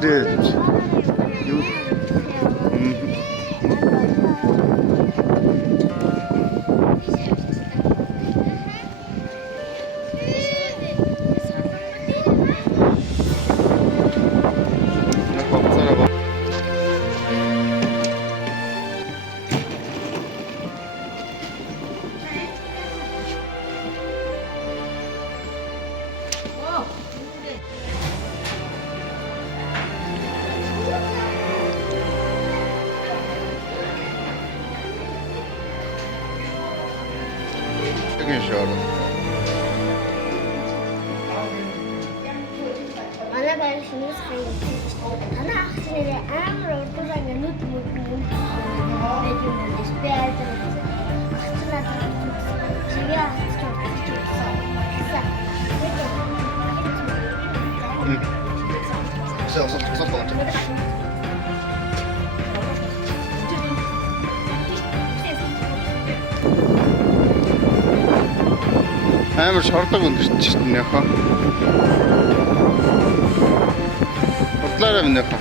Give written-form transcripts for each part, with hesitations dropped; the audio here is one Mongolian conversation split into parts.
тэрэж. Юу? Манай байр шинээс хаяг. Манай ах чинь амар урдуур ингээ нүд мөдөн байдаг би айдаг. Ах чинь надад чигээ ах чинь амар шордог өндөрч чинь яхаа. Худлаараа минь яхаа.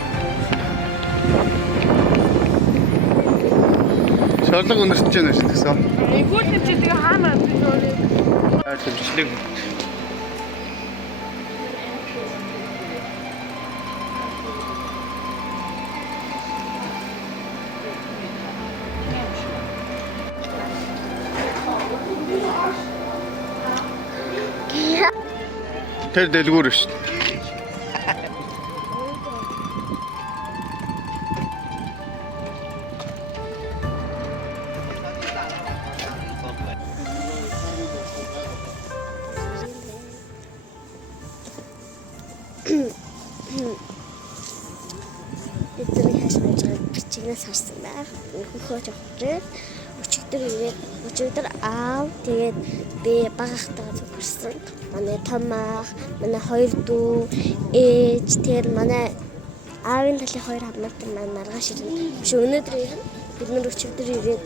Шорлог өндөрч чинь байна шүү дээ. Игүүл чи тэгээ хаамаа зүгээр. Төвчлэг. Тэр дэлгүүр шүү. Чигнээс харсан байх. Хөхөөж авчирээд өчигдөр аав тэгээд би багахтайгаа зүгэрсэн. Манай тамаах, манай хоёр дүү, ээж тэр манай аавын талын хоёр хамаатан маань маргааш ирнэ. Биш өнөөдөр ирнэ. Бид нар өчигдөр ирээд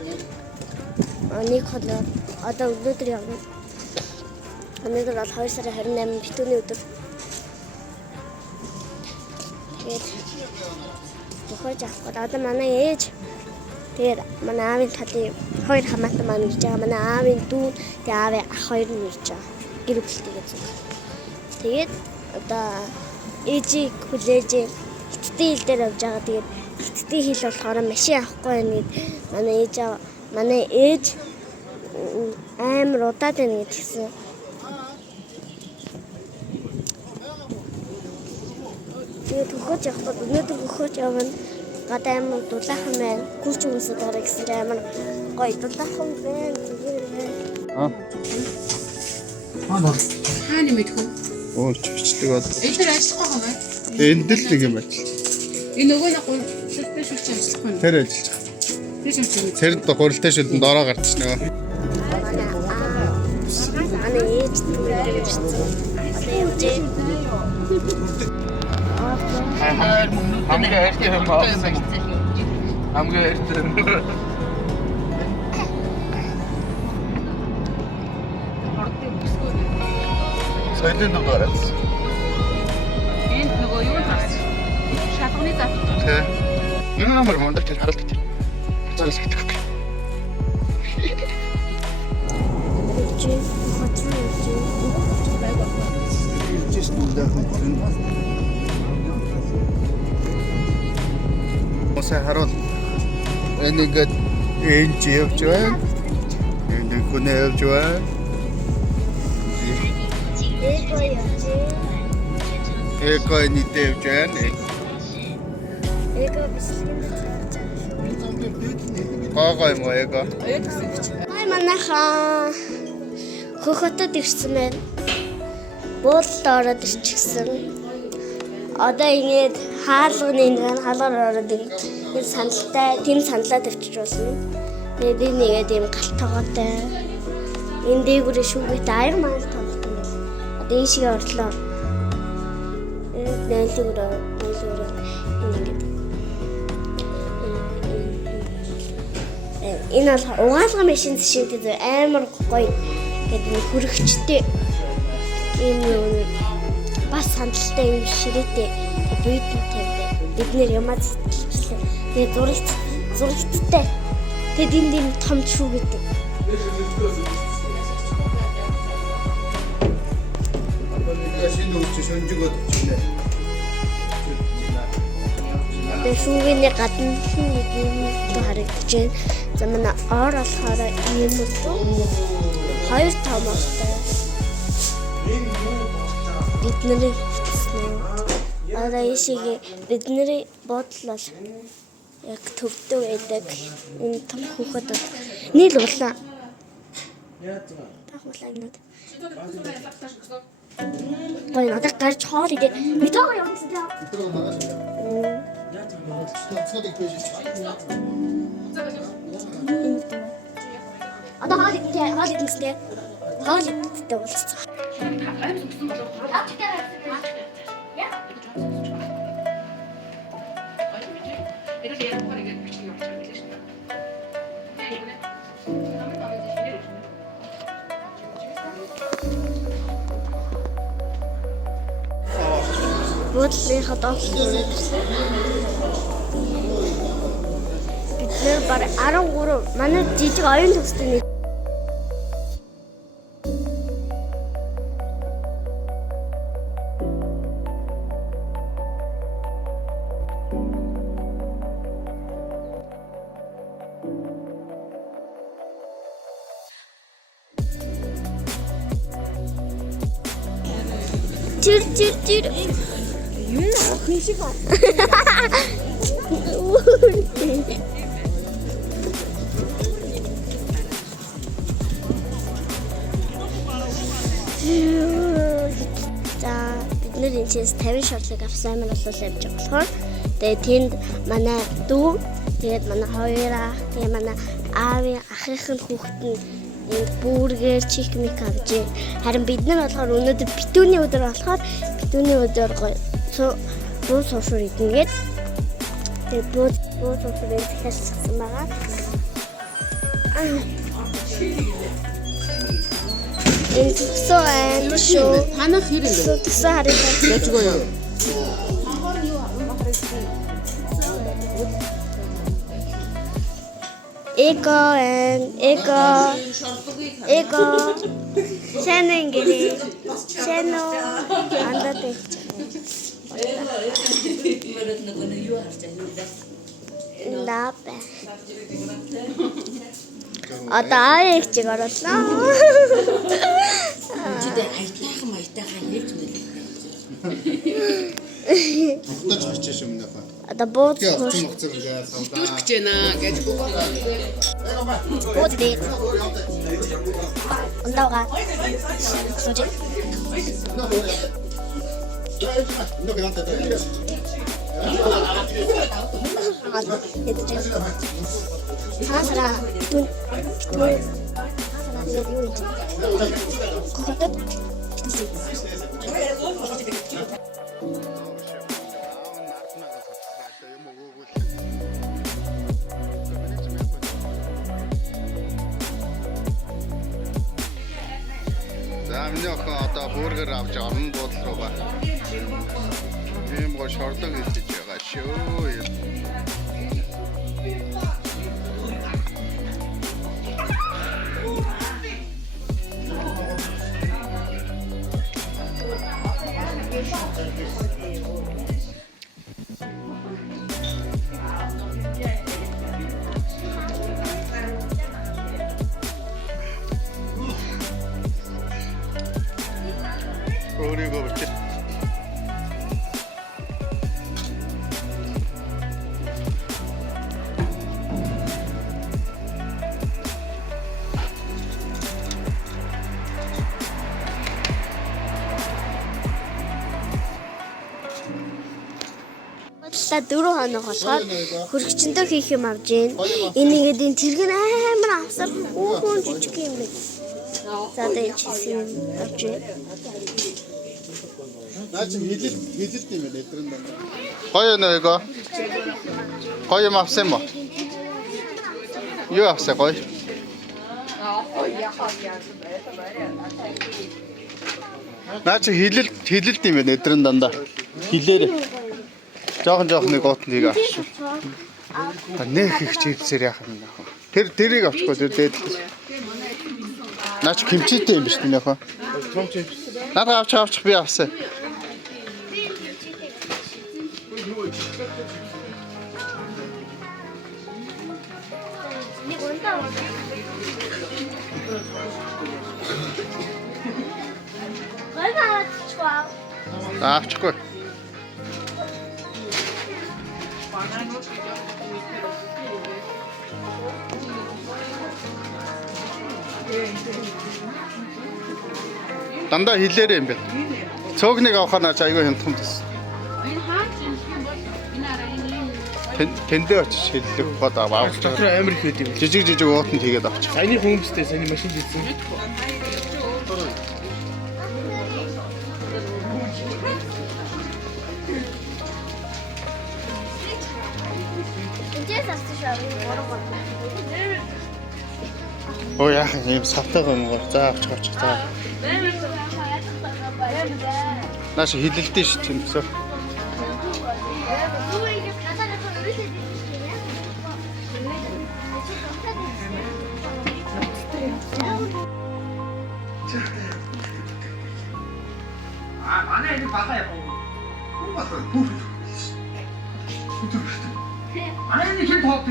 нэг хоног одоо өнөөдөр явна. Өнөөдөр бол 2 сарын 28 битүүний өдөр. Тэгээд хөхөөж авах. Одоо манай ээж тэгээд манай аавын талын хоёр хамаатан маань ирж байгаа. Манай аавын дүү, тэгээд аавын ах хоёр нь ирж байгаа. Гэр бүлтэйгээ зүг. Тэгээд одоо ээжийг хүлээж хиттийн хил дээр явж байгаа. Тэгээд хиттийн хил болохоор машин авахгүй байна гэд манай ээж амар удаад байна гэдгсэн. Тэгээд хөхөөж явах. Өнөөдөр хөхөөж явна. Гадаа амар дулаахан байна. Гүрч хүмүүсэд орё гэсэн чинь амар гоё дулаахан байна. Зүгээр байна. Хааны мэдхүү. Оо чивчлэг бод. Эдгээр ажиллах байгаа юм. Энд л нэг юм байна. Энэ нөгөө нэг шүлтэй шүлч ажиллах байна. Тэр ажиллаж байгаа. Тэр шүлч. Тэр гурилтай шүлэнд ороо гарч нөгөө. Манай ээж түрүү ирсэн. Хамгийн эрт юм байна. Хамгийн эрт. Соёлын дунд гараад. Энд нөгөө юу зарсан? Шалганы зарсан. Тэ. Энэ намайг мондорч харалт гэж. Цаас гэдэг. Мосаа харуул. Энийгээд энэ явж байна. Энэ хүнээ явж байна. Эко нийтэв жан. Эко бислэгийн Гой мо эко. Ай манайхаа хөхөтөд ирсэн байна. Буулд ороод ирчихсэн. Одоо ингээд хаалганы ингээд хаалгаар ороод энэ саналтай тийм саналаа тавьчихуулна. Тэгээд би нэгээд ийм галтгоотой. Энэ дээгүүрээ шүүгээд аяр маань тоглох юм. Одоо энэ шиг орлоо. Нэлгүүрээ ингээд энэ бол угаалга машин жишээтэй амар гоё гэдэг хүрэгчтэй юм юу бас хандлттай юм ширээтэй бийдэнтэй. бид нэр ямаа зэтгэлчлээ. Тэгээ зурагттай. Тэгээд энэ том шүү гэдэг. Шинэ үуч шөнжгөөд чилээ. Тэгээд шүүгийн гадна нэг юм харагдаж байна. За манай ор болохоор ийм үү. 2 томортой. Бидний хэвчсэн. Одоо ишигээ бидний бодол бол яг төвдөө байдаг. Энэ том хүүхэд нийл улаан. Тах улаан юм. Гой надад гарч хоол идэ. Метаага явуулсан таа. Өдрөө магаш. Цаадыг бийж. Одоо хоол идэнтэй. Хоол идэнтэй уулзсан. Бодлынхаа доотлоо үзсэн. Бид нэр баг 13 манай жижиг оюун төгсдөг нэг чир юм охин шиг ба. За бид нэр энэ чээс 50 шатлыг авсан амар болол явж байгаа болохоор тэгээд тэнд манай дүү тэгээд манай хоёраа тэгээд манай аавын ахын хүүхэд нь энэ бүргээр чикмик авчээ. Харин бид нар болохоор өнөөдөр битүүний өдөр болохоор битүүний өдөр буу суушур идэнгээд тэгээд буу суушур хэлсэн байгаа. Энэ төгсөө шүү. Танах хэр юм бэ? Төгсөө харагдаж Яжгүй юу? Эго Шэнэнгэрэ Шэнэ андад Напэ одоо ягчиг оруулаа. Айтайхан хэлж мэлээ. Хатаж бичиж юм даа. Одоо бууд Дүрч гэнэ гэж. бууд дээр ондоога сууж Хасра тун За миний охин одоо бургер авч орон буудлын руугаа. Ийм гоо шорлог хийж байгаа шүү. Өөрийгөө бичиж бодлоо 4 хоног болохоор хөргөчөндөө хийх юм авж гин. Энийгээд энэ тэрэг амар авсар хүүхэн жижиг юм бэ. За дэж хийсэн авч гин. наач хилэлт юм байна эдрэн даа. Гоё нөөго. Гоё юм авсан юм ба. Юу авсан гоё? Наач хилэлт юм байна эдрэн дандаа. Хилээрээ. Жохон нэг гот нэг авчих. Нэх их чипсээр яах юм яах. Тэрийг авчихгүй тэр дээд. Наач кимчитэй юм биш үү яах. Надад авчих би авсан. Нэг унтаа. Авчихгүй. Дандаа хилээрээ юм бэ. Цөөгнийг авахаар наач айгүй хямдхан тас. Тэндээ очиж хэллэх гоод аваад. Дотор амар их байд юм. Жижиг уутанд хийгээд авчих. Саяны хүмүүстэй саяны машин хийсэн. Оо яах юм савтайгаа юм гоо. За авчих. За. Наач хилэлдэж шүү тэмцээ. 안에 이거 박아야 돼. 안에 이게 더 없대.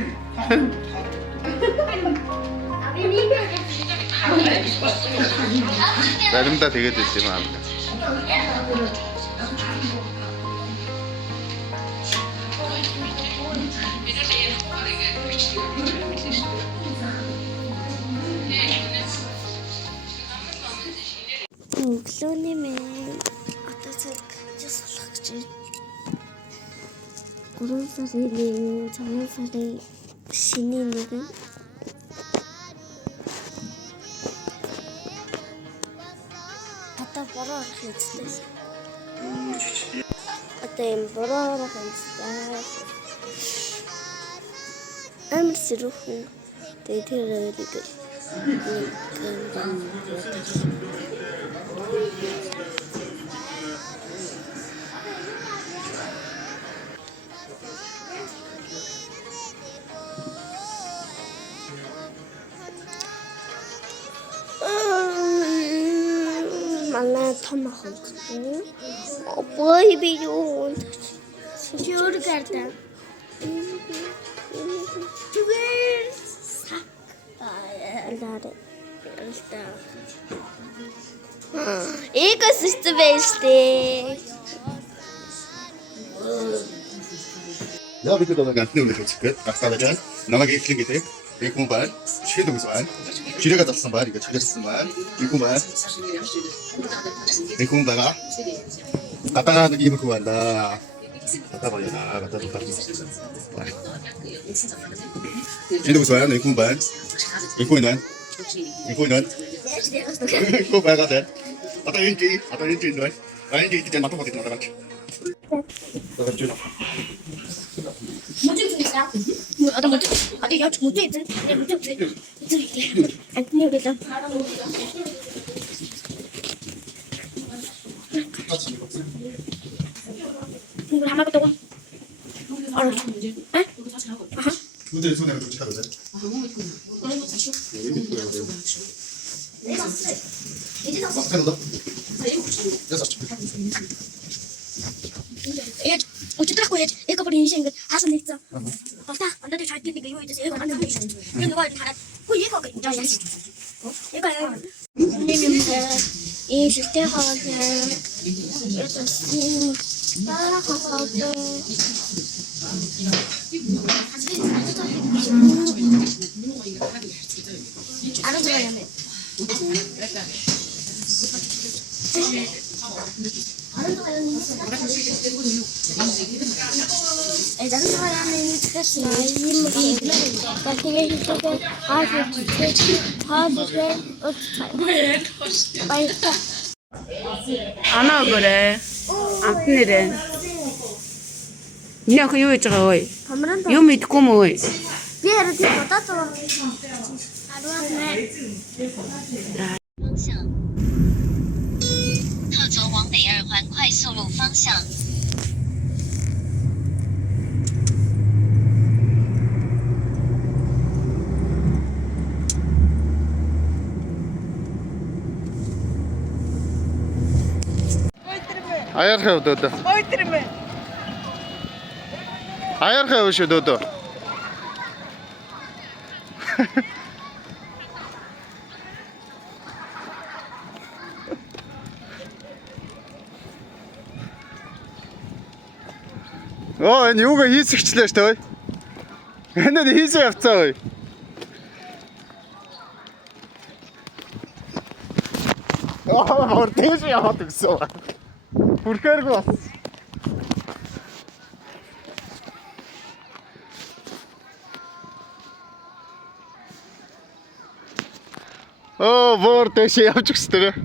Заримдаа тэгээд идэв юм аа. Өглөөний мэн одоо цаг жисуулах гэж байна. 3 сарын 6 сарын шиний нэг нь одоо бороо орох юмстай. Одоо юм бороо орох юмстай. Амар сэрүүхэн. Тэгээд тэр нэг манай том ах. Ой би юу. Чүр гэрдэ. Чүгэр. Экосистем бэштэй. Я бид одоо гантны өмнөх үзэхэд гастаа байж намайг ихлэн гэдэг нэг хүн байна. Чихэл хүмүүс байна. Жирэгээ залсан байна. Ингээд чихэлсэн байна. Нэг хүн байна. Нэг хүн байна. Гатаа нэг юм хүн байна. Гатаа байна. Гатаа тухай. Жирэгээ хүмүүс байна. Нэг хүн байна. Нэг хүн байна. Нэг хүн байна. Нэг хүн байна. Одоо энэ байна. Аянди идэх матух гэдэг надад байна. Мужик зүйсаа. Одоо мужик. Одоо яаж мужик зүй. Мужик зүй. Антны гэдэг. 이거 하나 더. 알아. 에? 아하. 무대 손에 좀 찾아보자. 어쩌다고 해? 얘가 버린 인생은 하선 했어. 어따 안다들 잘 뛰는 게 요이듯이 얘가 안 되는 거. 이거 봐 하나. 그 얘가 그 야. 얘가 이 시대하는 이렇게 따라가서 알아들어야 돼. 다른 사람은 스트레스 많이 안 와 그래. 앞니래. 니가 그 요이 저거 왜? 요 밑에 꼬모 왜? 方向，特走往北2环快速路方向。Аяархаа өдөө. Аяархаа өш өдөө. Оо энэ юугаа хийсгчлээ шүү дээ. Энэд хийсээ явцаа ой. Аа, ордэж яваад гэсэн. Бүрхээргүй бас. Оо, бордэж явж гис тэр.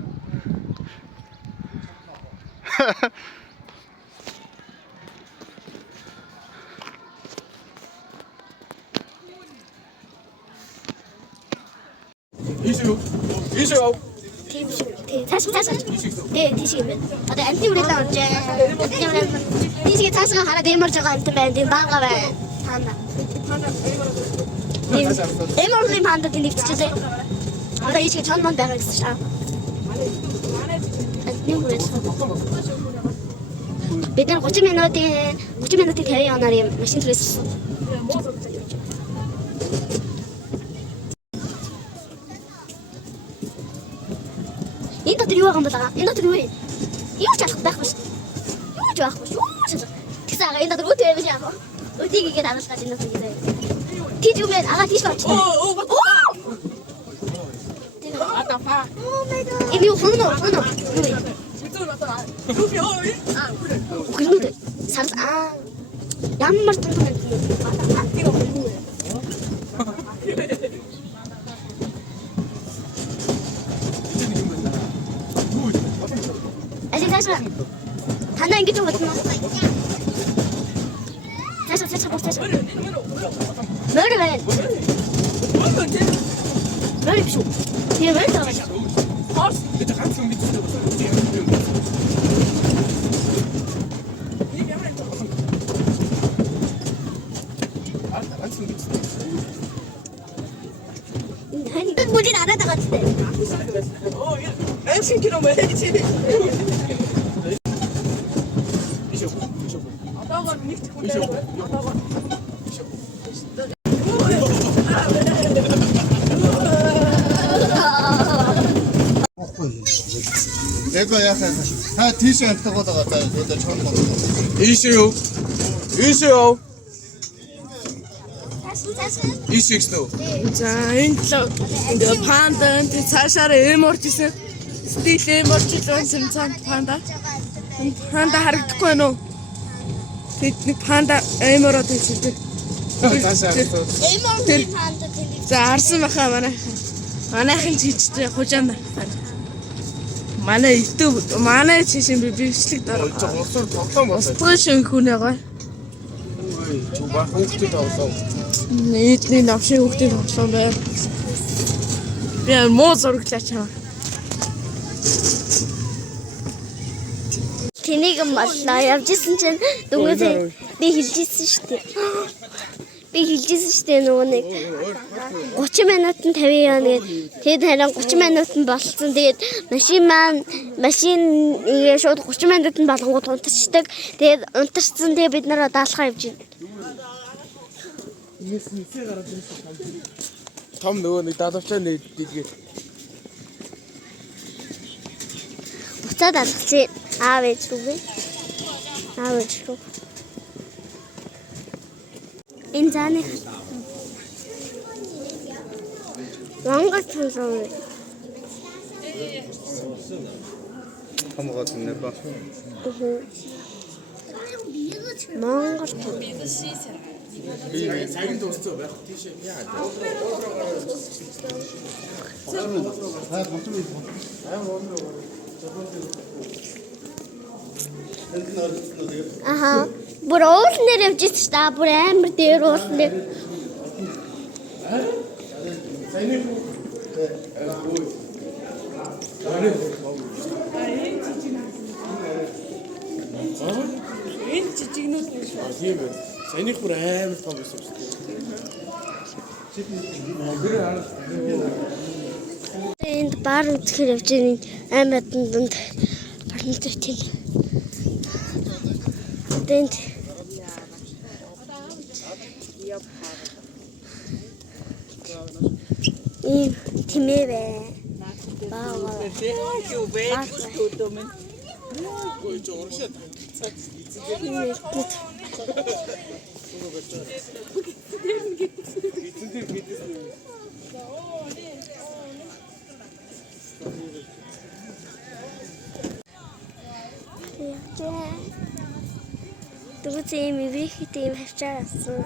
이슈요. тийм шүү. Цааш. Тийм байна. Одоо амтны үрэлээ орж байгаа. Тийшээ цаашгаа хараад эмэрж байгаа амтан байна. Тийм баага байна. Панда. Эмэрлийн пандад нэвччихлээ. Одоо ийшээ чон манд байгаа гэсэн шаа. Амтны үрэл. Бид нар 30 минутын 50 оноор юм машин түрээссэн. Энэ дотор юу байгаа юм бэ? Энэ дотор юу вэ? Юу ч алах байхгүй шүү. Юу ч байхгүй шүү. Тэгсэн ага энэ дотор үгүй байх яах вэ? Үдийг игээд аруулах гэж энэ дотор гээ. Тийч юм бэ? Ага тийч бач. Энэ юу хөнөө? Гүнүүд сар ямар тань Танаа ингэж бодно. Цааш. Мөр байна. Мөр биш үү? Тийм мөр таа. Хорс гэж ганц юм гэж Мужид араад байгаа ч тийм. Оо, эмсин кино мэлээч. Атагаар нэгт хүнээ. Атагаар. Эго яхаа. Та тийш амтгаа байгаа одоо чон мод. 이슈요. 이슈요. За энэ ингээ панда энэ цаашаараа эм орж исэн. Стил эм орж исэн цаанд панда. Энэ панда харагдахгүй байна уу? Тэд нэг панда эм ороод ирсэн. Эмэрлийн панда тийм. За арсан баха манайхын чичтэй хужаана. Манай YouTube манай чишин би бичлэг дор. 어서 тоглоом бас. Устгын шин хүнээгаа. Чуба хүүхдээ тоглоом. Нийтний навшиг хүүхдээ тоглоом байв. Би муу зураглаач аа. Тэнийг юм боллоо. Явжсэн чинь дөнгөсөө би хэлжсэн шүү дээ. Нөгөө нэг 30 минутанд 50 яана гэдэг. Тэгээд харин 30 минутанд болцсон. Тэгээд машин игээ шууд 30 минутанд болгонгууд унтарчдаг. Тэгээд унтарсан. Тэгээд бид нараа даалхаа явж байна. Том нөгөө нэг даалгавчаа нэг дийгээ. Буцаад алгацсан. Аав ээж рүү. Энэ зааны Монгол цанцаа. Хамгаа тэнэ ба. Монгол. Би сайн дууссан байх тийш яа. Аха. Бүр уул нэр явж ирсэн шүү дээ. Бүр амар дээр уул нэр. Энэ жижигнүүд Тийм ээ. Саяных бүр амар том байсан шүү дээ. Энд бар үзэхээр явж байгаа амар дунд барны төтөл. Тэнд ийм тэмээ бай. Баа. Дүүцээ мивэхтэй юм хавчаасан.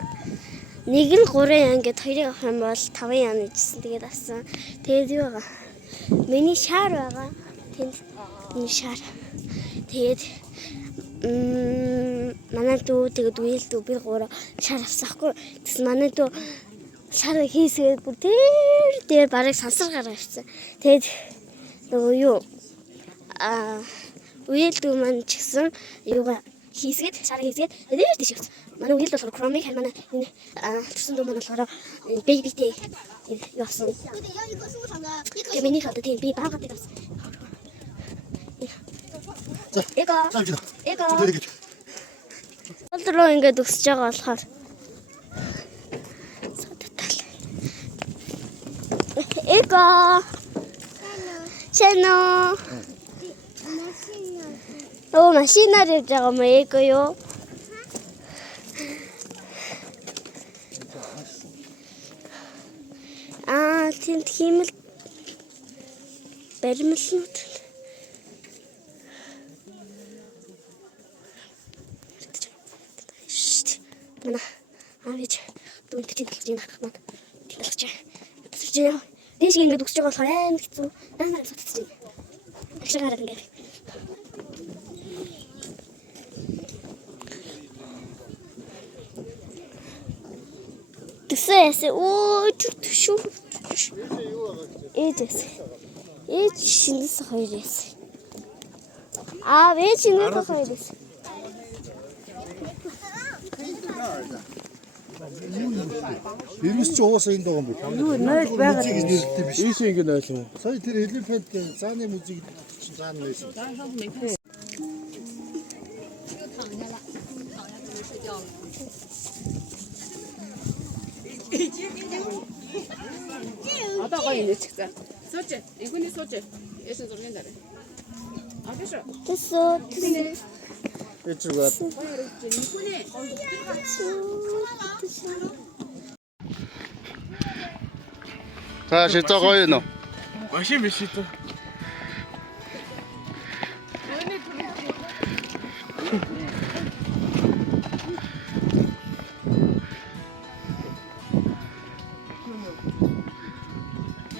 Нэг нь 3 ангид хоёрыг авах юм бол 5 яана гэжсэн. Тэгээд авсан. Тэгээд юу байгаа? Миний шаар байгаа. Тэнд миний шаар. Тэгээд манай дүү тэгээд үйл дүү би 3 шаар авсаахгүй. Тэгс манай дүү шаар хийсгээд бүр дээр барыг сансар гараа авчихсан. Тэгээд нөгөө юу үйл дүү маань ч гэсэн юугаа хийсгээд шаар хийсгээд дээр тийш явсан. Манай үйл болохоор кромыг харь манай энэ төрсөн дүү маань болохоор бэйбитэй явсан. Тэгээд миний хатад тийм би баагаад явсан. Эго. Олдроо ингээд өсөж байгаа болохоор Эго. Шэно. Оо машинаар явж байгаа юм эго юу? Тэнд хиймэл баримлнууд. Мана авиж дүнтэй тэнэлж юм ах маань тэнэлж байна. Дээш ингээд үсэж байгаа болохоор амар хэцүү. Наа сутцж байна. Агшаараад ингээд. Тэсээс оо шүү. Эдэс. Шинэс хоёрээс. Шинэс хоёрээс. Вирус ч уусаа энэ байгаа юм байна. Юу 0 байгаа. Ийш ингэ 0 юм уу? Сая тэр элефант зааны музик чинь заан байсан. Одоо гоё юм чигтэй. Сууж. Инхүний сууж. Яшин зургийн дараа. Авиш. Тэсөө. Эцэг. За шийдэ гоё юм уу? Машин биш үү?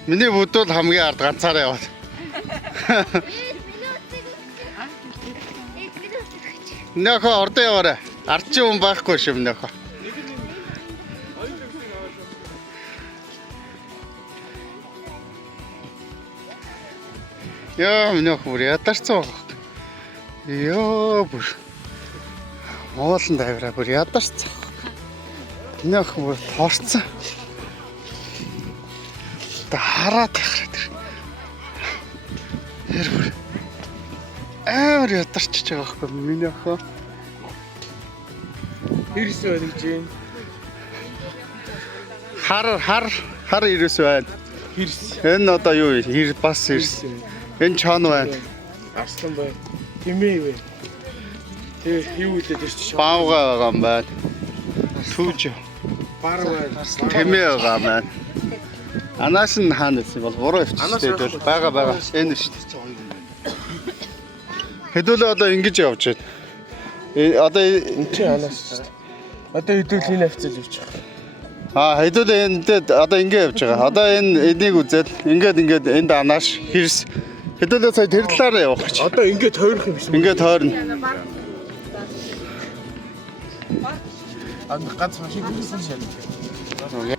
Миний бүдүүл хамгийн ард ганцаараа яваад. Нөхө ордоо яваарай. Арчин хүн байхгүй шив нөхө. Яа нөхө бүр ядарсан баг. Йоо бүр. Уулан давраа бүр ядарсан. Нөхө бүр торцсон. Хараад яхаа тэр бүр амар ядарчж байгаа байхгүй миний охоо. Ирс байна гэж юм. Хар ирс байна. Ирс. Энэ одоо юу бас ирс. Энэ чон байна. Арслан байна. Тэмээ байна. Тэгээ юу үлээд ирч шоо. Баавга байгаа юм байна. Түүж Бар байна. тэмээ байгаа юм байна. Анаас нь хаана байсан бол 3 өвчтэй бол байгаа. Энэ шүү дээ. Хэдүүлээ одоо ингэж явж байна. Одоо Энд чи анаас шүү дээ. Одоо хэдүүл энэ авцал явж байгаа. Хэдүүлээ энэ одоо ингэ явж байгаа. Одоо энэ энийг үзээд ингээд энд анааш хэрс. Хэдүүлээ сая тэр талаараа явах гэж. Одоо ингээд тойрох юм биш үү? Ингээд тойрно. Ганц машин хийсэн шээ.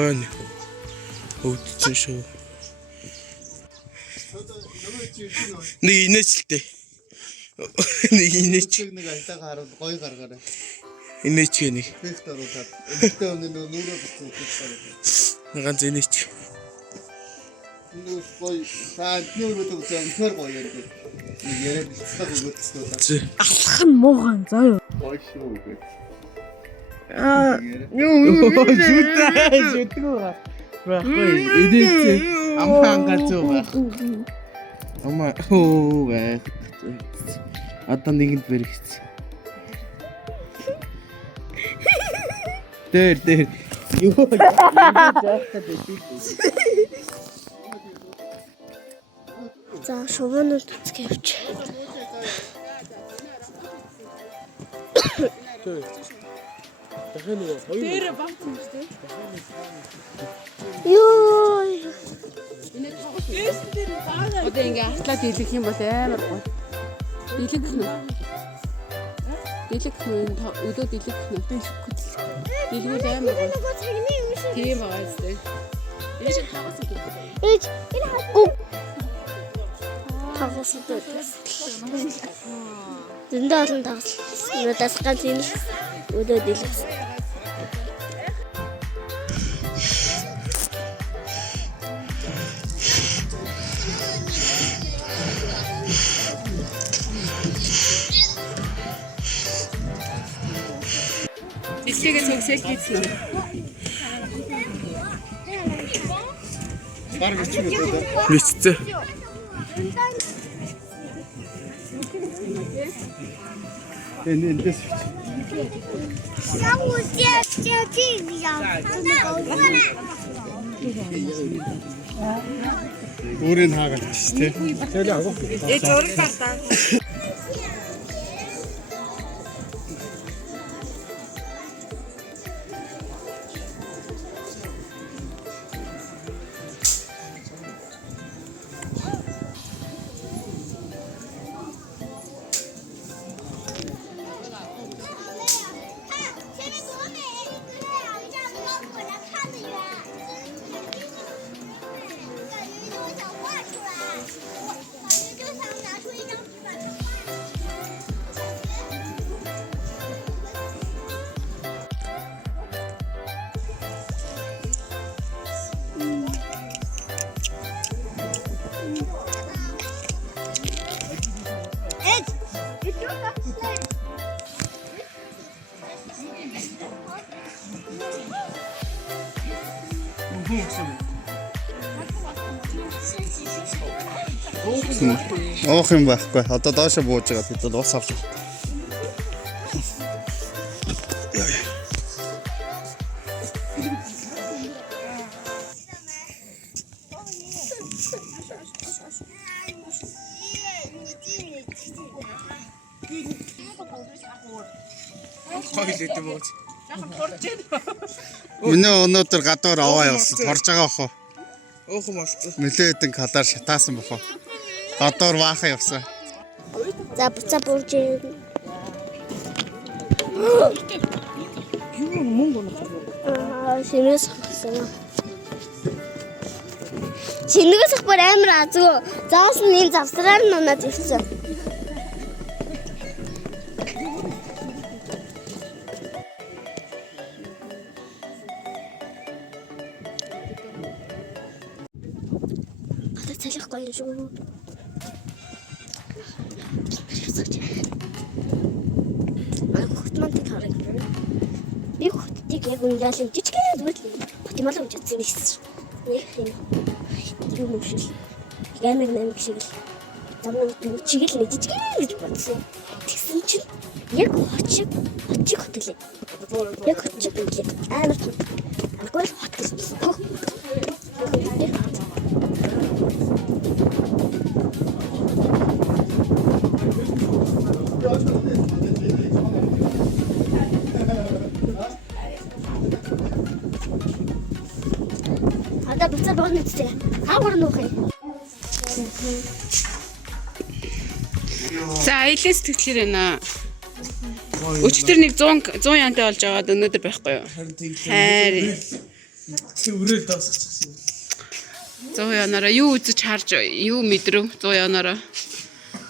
Өн. Өвдсөн шүү. Нэг инээчтэй. Нэг инээч. нэг альтаа хараад гоё гаргаарай. Инээч нэг. Фэхт оруулаад. Эмхтэй өнөө нүрөө бицэн фэхт. Нэг ганц инээч. Нүр гоё саадны өрөөд өгсөн гоё яриад. Нэг яриад цэцэг өгөөдсөн. Алах нь мууган заа юу. Гоё шүү гэ. Шүтээ. Байхгүй. Идээч. Амхан гацуу байх. Ама оо байх. Одоо нэгэнд бэрэгц. Дээр. Юу За шувуунууд үзгээвч. Тэр багтсан шүү дээ. Ёо. Одоо ингээ артлаа дийлэх юм бол амар гоё. Дийлэх нь. Дийлэх нь өдөө дийлэх нь. Дийлгүүд амар гоё. Нөгөө цагны юм шиг. Тийм байгаа зү. Энэ шиг тагаас үү. Ээж энэ хатгүй. Тагаас үү. Дэндээ олон тагаас. Надаас ганц энэ өдөө дийлэх. Дийлэгээ цогсоол хийсэн. Баг ичмээ дөө. Бичцээ. Эндээс өөрийн хаагаад чи тээ. Тэгэл агуу. Ээ зураг бартаа. Оох юм байхгүй. Одоо доошо бууж байгаа. Тэд ус авч. Хойлээд бооч. Миний өнөөдөр гадуур аваа явсан. Торж байгаа бохоо. Өөхөн болцсон. Нилээдэн калаар шатаасан бохоо. Гадуур баахан явсан. За буцаа буурж ийн. Шинээс хасан. Шинээс хапар амар азгүй. Заос нь энэ завсраар нь надад ирсэн. Одоо цалих гоё шүү. Хотмонт тарах. Би хотыг яг үнэхээр жижигхэн бүтлээ. Хотмол гэж үзсэн юм. Юм уу шил. Ямар нэг шиг л. Замын чиглэл нэг жижигхэн гэж бодсон. Тэгсэн чинь яг хотчиг хөтлөө. Яг хотчиг үлээ. Амар алкол хот гэсэн. Одоо буцаа боогны зү. Хавар нөх юм. За аялын сэтгэлээр байна. Өчтөр нэг 100 янтай болж байгаад өнөөдөр байхгүй юу? Харин тийм. Хайр. Өрөөл таасчихсан. 100 янаараа юу үзэж харж юу мэдрэв 100 янаараа.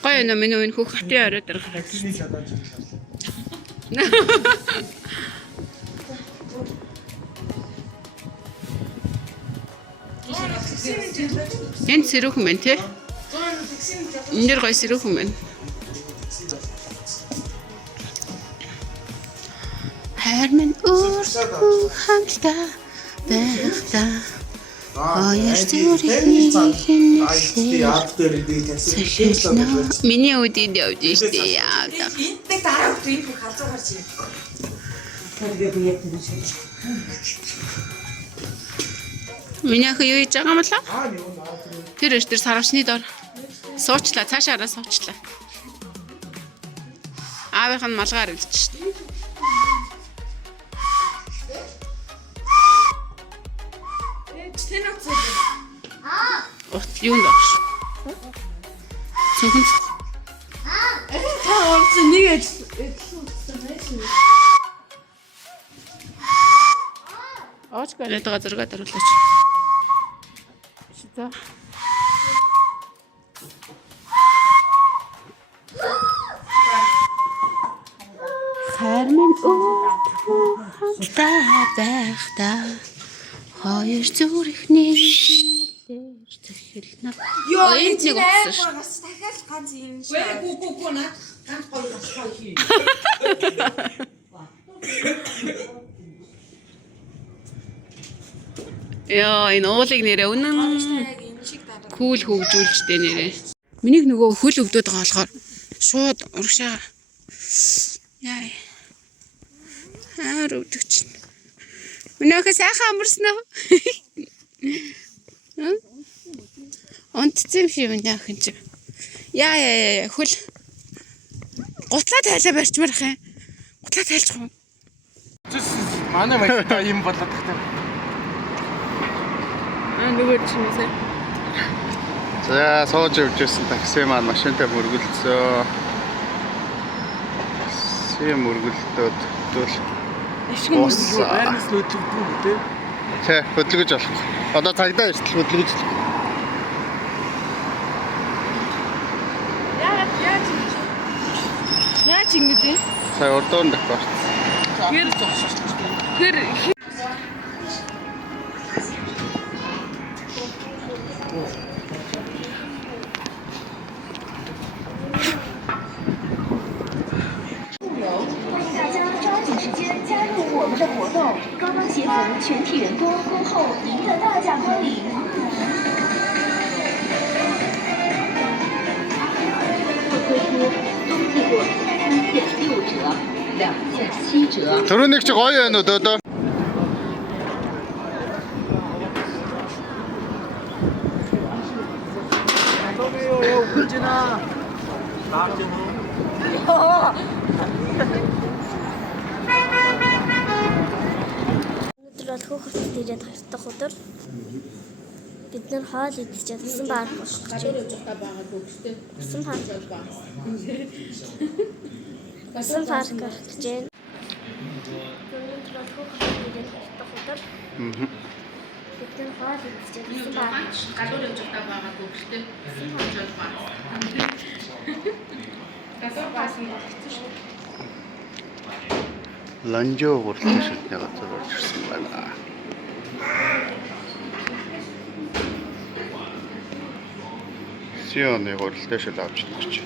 Гоё нэ миний энэ хөх хатын орой дээр. Тэний ладаж ирлээ. Энэ сэрүүхэн байна те. Энэ дэр гоё сэрүүхэн байна. Хармын өөрсдөө хамтдаа байхдаа хоёр зүрхний хинэлээ. Миний үдид явж штэ яа. Интэг дараа өдөр ийм халзуу гарч ирээ. Миний ах юу хийж байгаа юм бол? Тэр өш тэр саравчны дор суучлаа, цаашаараа суучлаа. Аавынх нь малгаар үлдчих шин. Тэн оцсон. Юунд багш? Цүхэн. Та орсон нэг ажил. Ооч ганаад газаргаа даруулаач. Шита. Хармын өөртөө хамтдаа байхдаа хоёр зүрхний хинэлээ. Йоо, энэ нэг утсан ш. бас дахиад ганц юм шиг. Гүү наа. Ганц гоё бас гоё хий. Яа, энэ уулыг нэрээ үнэн кул хөгжүүлжтэй нэрээ. Минийх нөгөө хөл өвдөд байгаа болохоор шууд урагшаа. Яа. Амар өвдөг чинь. Минийх сайхан амарсан уу? Онцсон юм шиг минийх юм чи. Яа, хөл. Гутлаа тайлаа барьчмаар ах юм. Гутлаа тайлчих юм. Манай маяг юм болоод тахтай. Нөгөө чинь За сууж явж байсан такси маань машинтай мөргөлдсөн. Такси мөргөлдөөд тэгвэл Байрнаас л хөдөлгдөг үү те? тий хөдөлгөж болох. Одоо цагдаа иртэл хөдөлгөж. яаж ингэдэ? Сая урдуун дахь. Тэр高帮协服全体员工恭候您的大驾光临。推出冬季过3.6折、2.7折。 Төрөнийг чи гоё байна уу дөө? Өнөөдөр бол хөөхөлт ирээд харагдах өдөр. Бид нар хоол идчихээд усан баар болох гэж байна. Усан баар. Усан баар гэж байна. Өнөөдөр бол хөөхөлт ирээд харагдах өдөр. Бид нар хоол идчихээд усан баар. гадуур явж байгаа гүгштэй. Гадуур баасан болчихсон шүү. Ланжоо гурлын шатны газар орж ирсэн байна. Сионы гурлын шил авч идэж.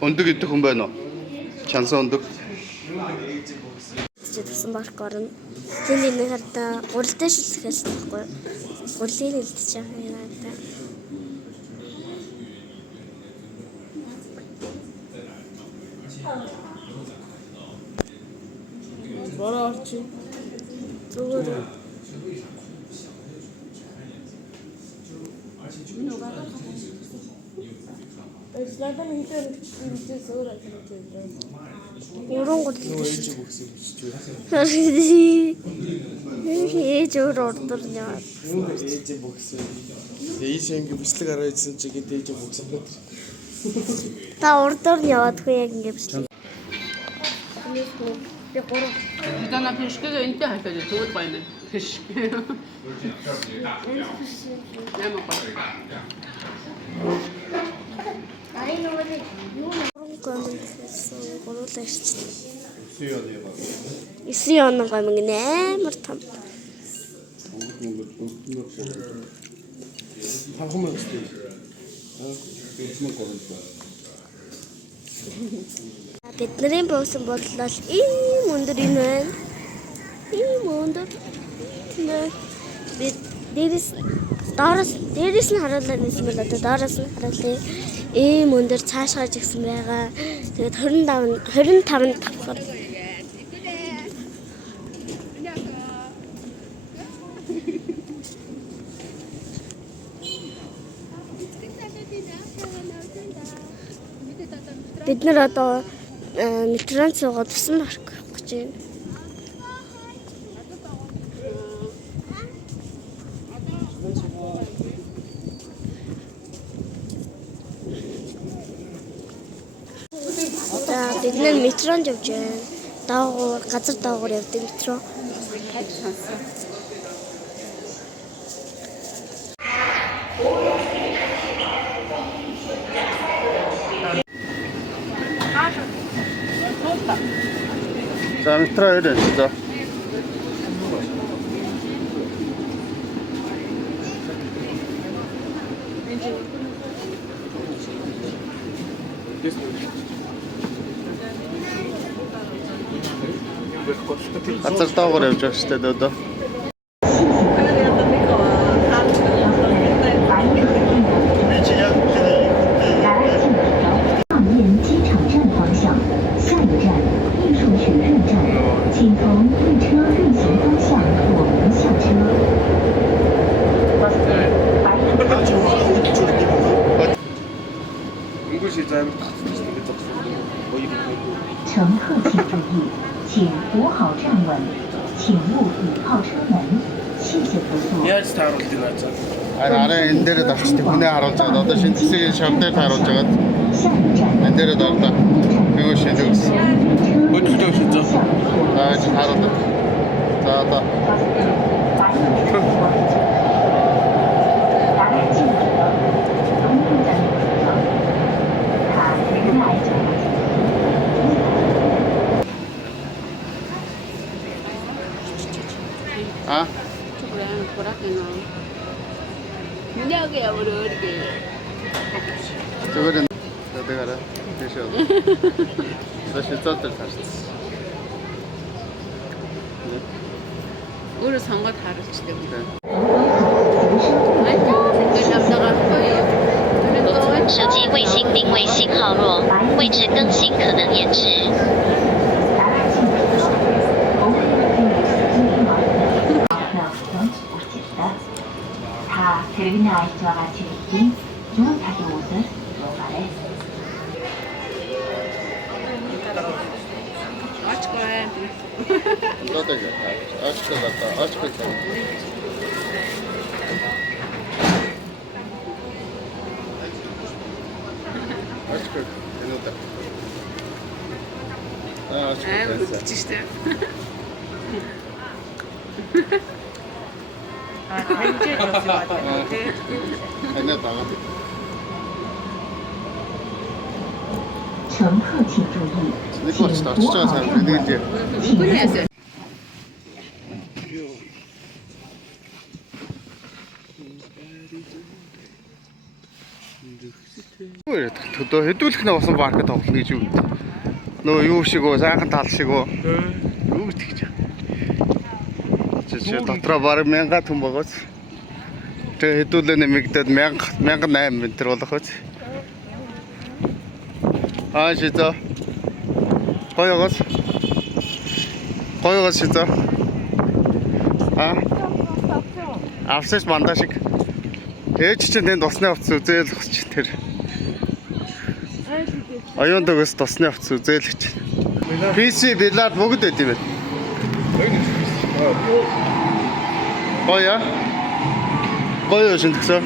Өндөг идэх хүн байна уу? Чансан өндөг. Тусан барк орно. Тэний нэг хардаа гуралтай шилхэхээс байхгүй. Гурлыг илтэж байгаа юм аа. Бороо орчих. Зүгээр. Надад хэлээ мэдээс өөр ажил Уран гол. Ээж өөр ордор яваад. ээж бөхсөн. Ээж ингэ бичлэг хараад ирсэн чи гээд ээж бөхсөн. Та ордор яваадгүй яг ингэ бичлэг. Би гурав. Дана пешкээ энтэй хатаад тэгвэл байна. Пеш. Ямар гоё. Ай нөгөө юу гомдсон гуруулаа ирчихсэн. 9 он гомг амар том. Хахмаа өстэй. Бидний буусан бодлол ийм өндөр юм байна. Ийм өндөр. Бид дээрээс нь харуулсан юм байна. Дээрээс нь харуулсан. Ийм өндөр цаашаа жигсэн байгаа. Тэгээд 25 давхар. Бид нар одоо метрон цугаа тусан марк гэж байна. Бид нар метронд явж байна. Даагуур газар даагуур явдаг метро. За метро ирэн за. Газар даагуур явж байгаа шүү дээ одоо. 乘客请注意，请扶好站稳，请勿倚靠车门，谢谢合作。 Яаж тааруулж байна аа? Араа энэ дээрээ давчдаг хүнээ харуулж байгаа. Одоо шинэ цэцгийн шам дээр тааруулж байгаа. Энэ дээрээ дарлаа. Нөгөө шинэ өгсөн. Хөдөлгөөн шийдэж. Аа чи харуулдаг. За одоо. А? Чугран коракна. Юнягэ авроргэ. Зүгээр тэдгээр тийшээ. Тэш цаатар таарч. Өөрөө сонгоод харуулчдаг. 手机卫星定位信号弱，位置更新可能延迟。 Та тэрэгний айж байгаа чиглэлийн зүүн талын үсэр яваарай. Очгоо. Лодаг. Очгоо. Очгоо. Энэтэй. Очгоо. Чиштэй. Энэ байгаа. 乘客请注意， Нэг бол ч очиж байгаа сайн мэдээлээ. Үгүйээс. Төдөө хэдүүлэх нь басан паркт тоглоно гэж юу гэдэг. Нөө юу шиг үү, сайхан тал шиг үү. Юу гэдэг гэж. Чи дотроо бараг 1000 хүн байгаач. Тэгээ хэдүүлээ нэмэгдээд 1008 м болох үз. Аа шизо. Гоёгоос шизо. Аа. Авсаж мандаа шиг. Ээж чинь тэнд усны утас үзээл өгч тэр. Оюун төгс тосны хувцас үзээлэгч. PC биллиард бүгд байд юм байна. Гоё. Гоё шинжлэсэн.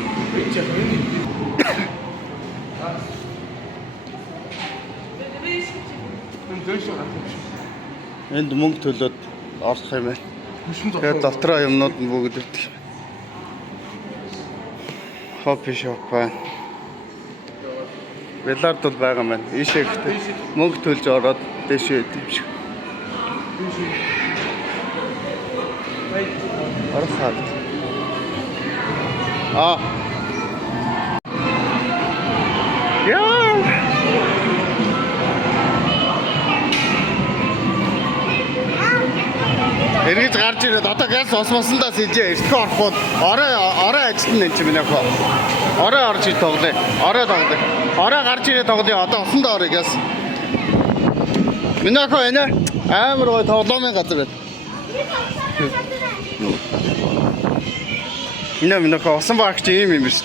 Энд мөнгө төлөөд орох юм байна. Тэгээд дотроо юмнууд нь бүгд өгдөг. Хоппи шоп байна. Биллиард бол байгаа юм байна. Ийшээ гэхдээ мөнгө төлж ороод дэшээ идэв юм шиг. Архаад. Яа. Эргэж гарч ирээд одоо газ осмосондоо сэлжээ эртхөө ороход орой ажилтна энэ ч минь яхаа. Орой орж ир тоглоё. Орой тоглоё. Орой гарч ирээд тоглоё. Одоо осондоо орё газ. Минь яхаа энэ амар гой тоглоомын газар байна. Энэ минь яхаа осон багч ийм юм биш.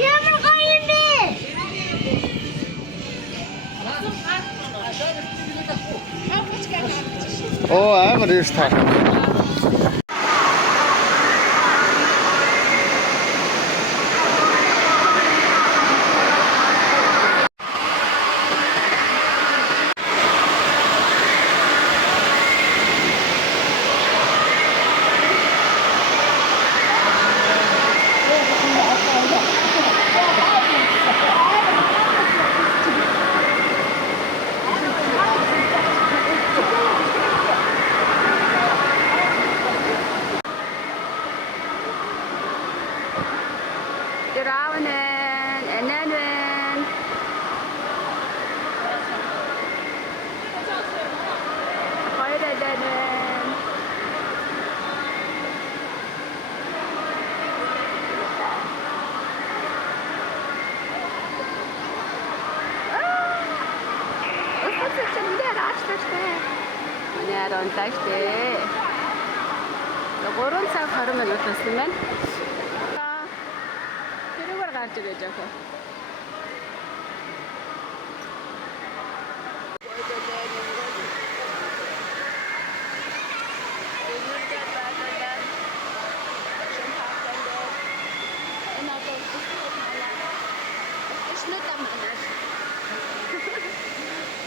Ямар гоё юм бэ? Оо амар их таа. Онтагтэй. 3 цаг 20 минут болсон байна. Тэрүүгээр гарч ирэж байгаа.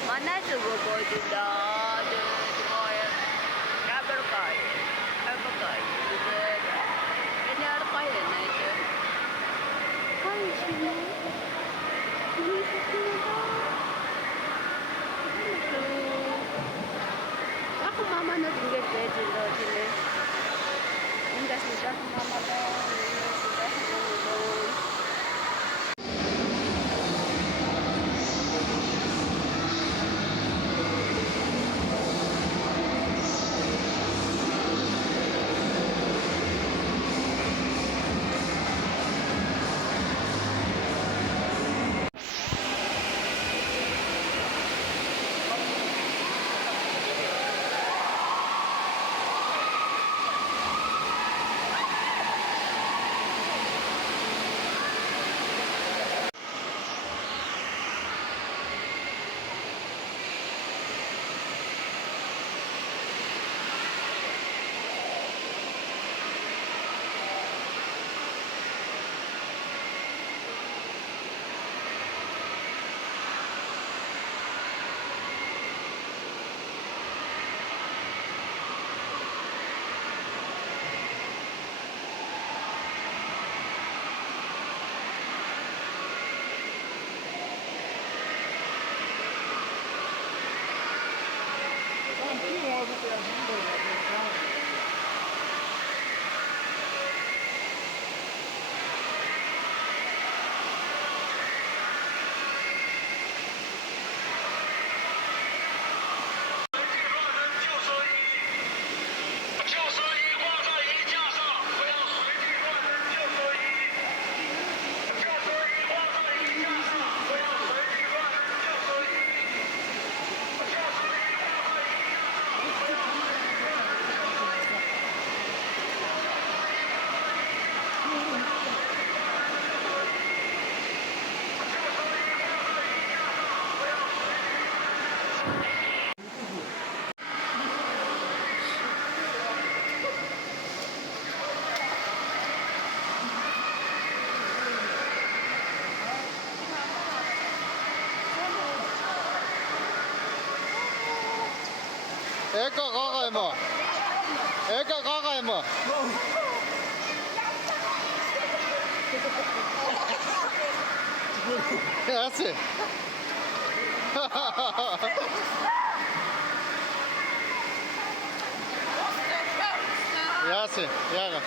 Манай зүгөө бодоо. Aku mama nak tinggal di sini. Indah sudah mama dah. Эко гага юм уу? Эко гага юм уу? Яасын. Яасын. Яага.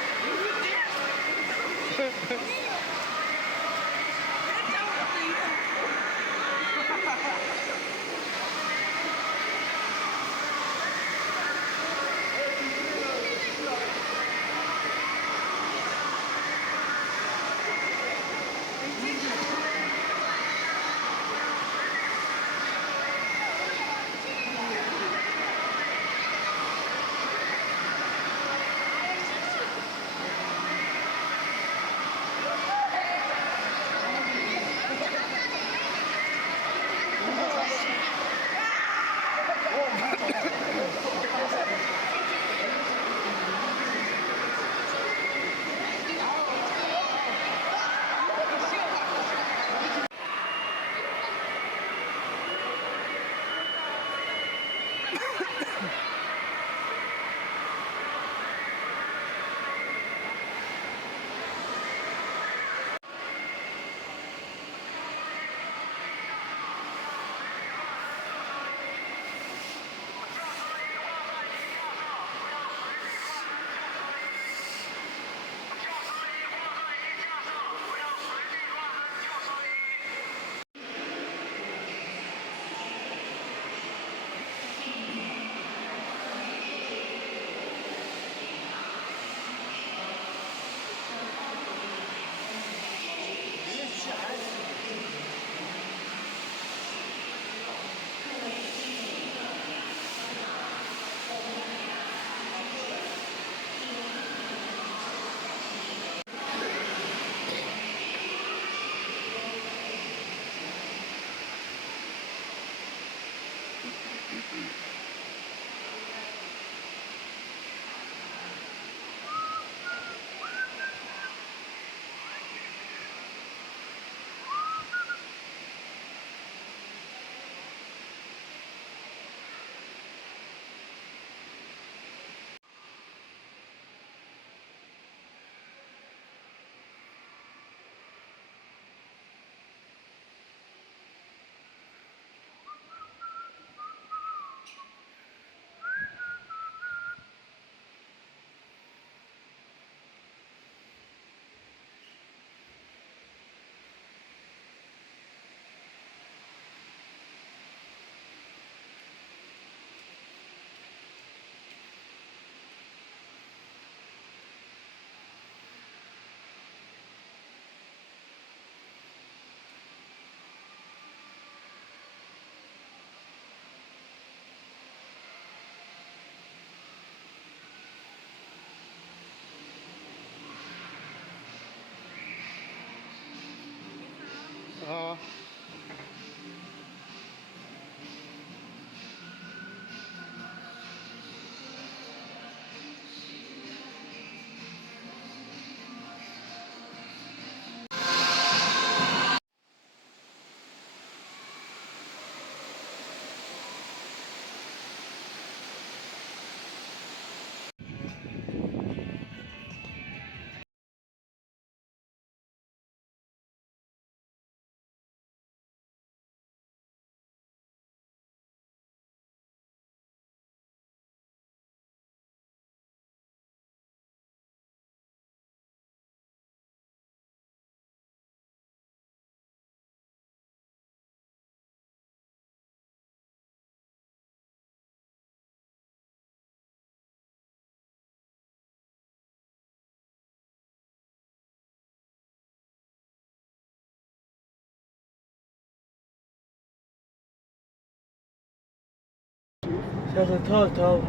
Шалаа тоо.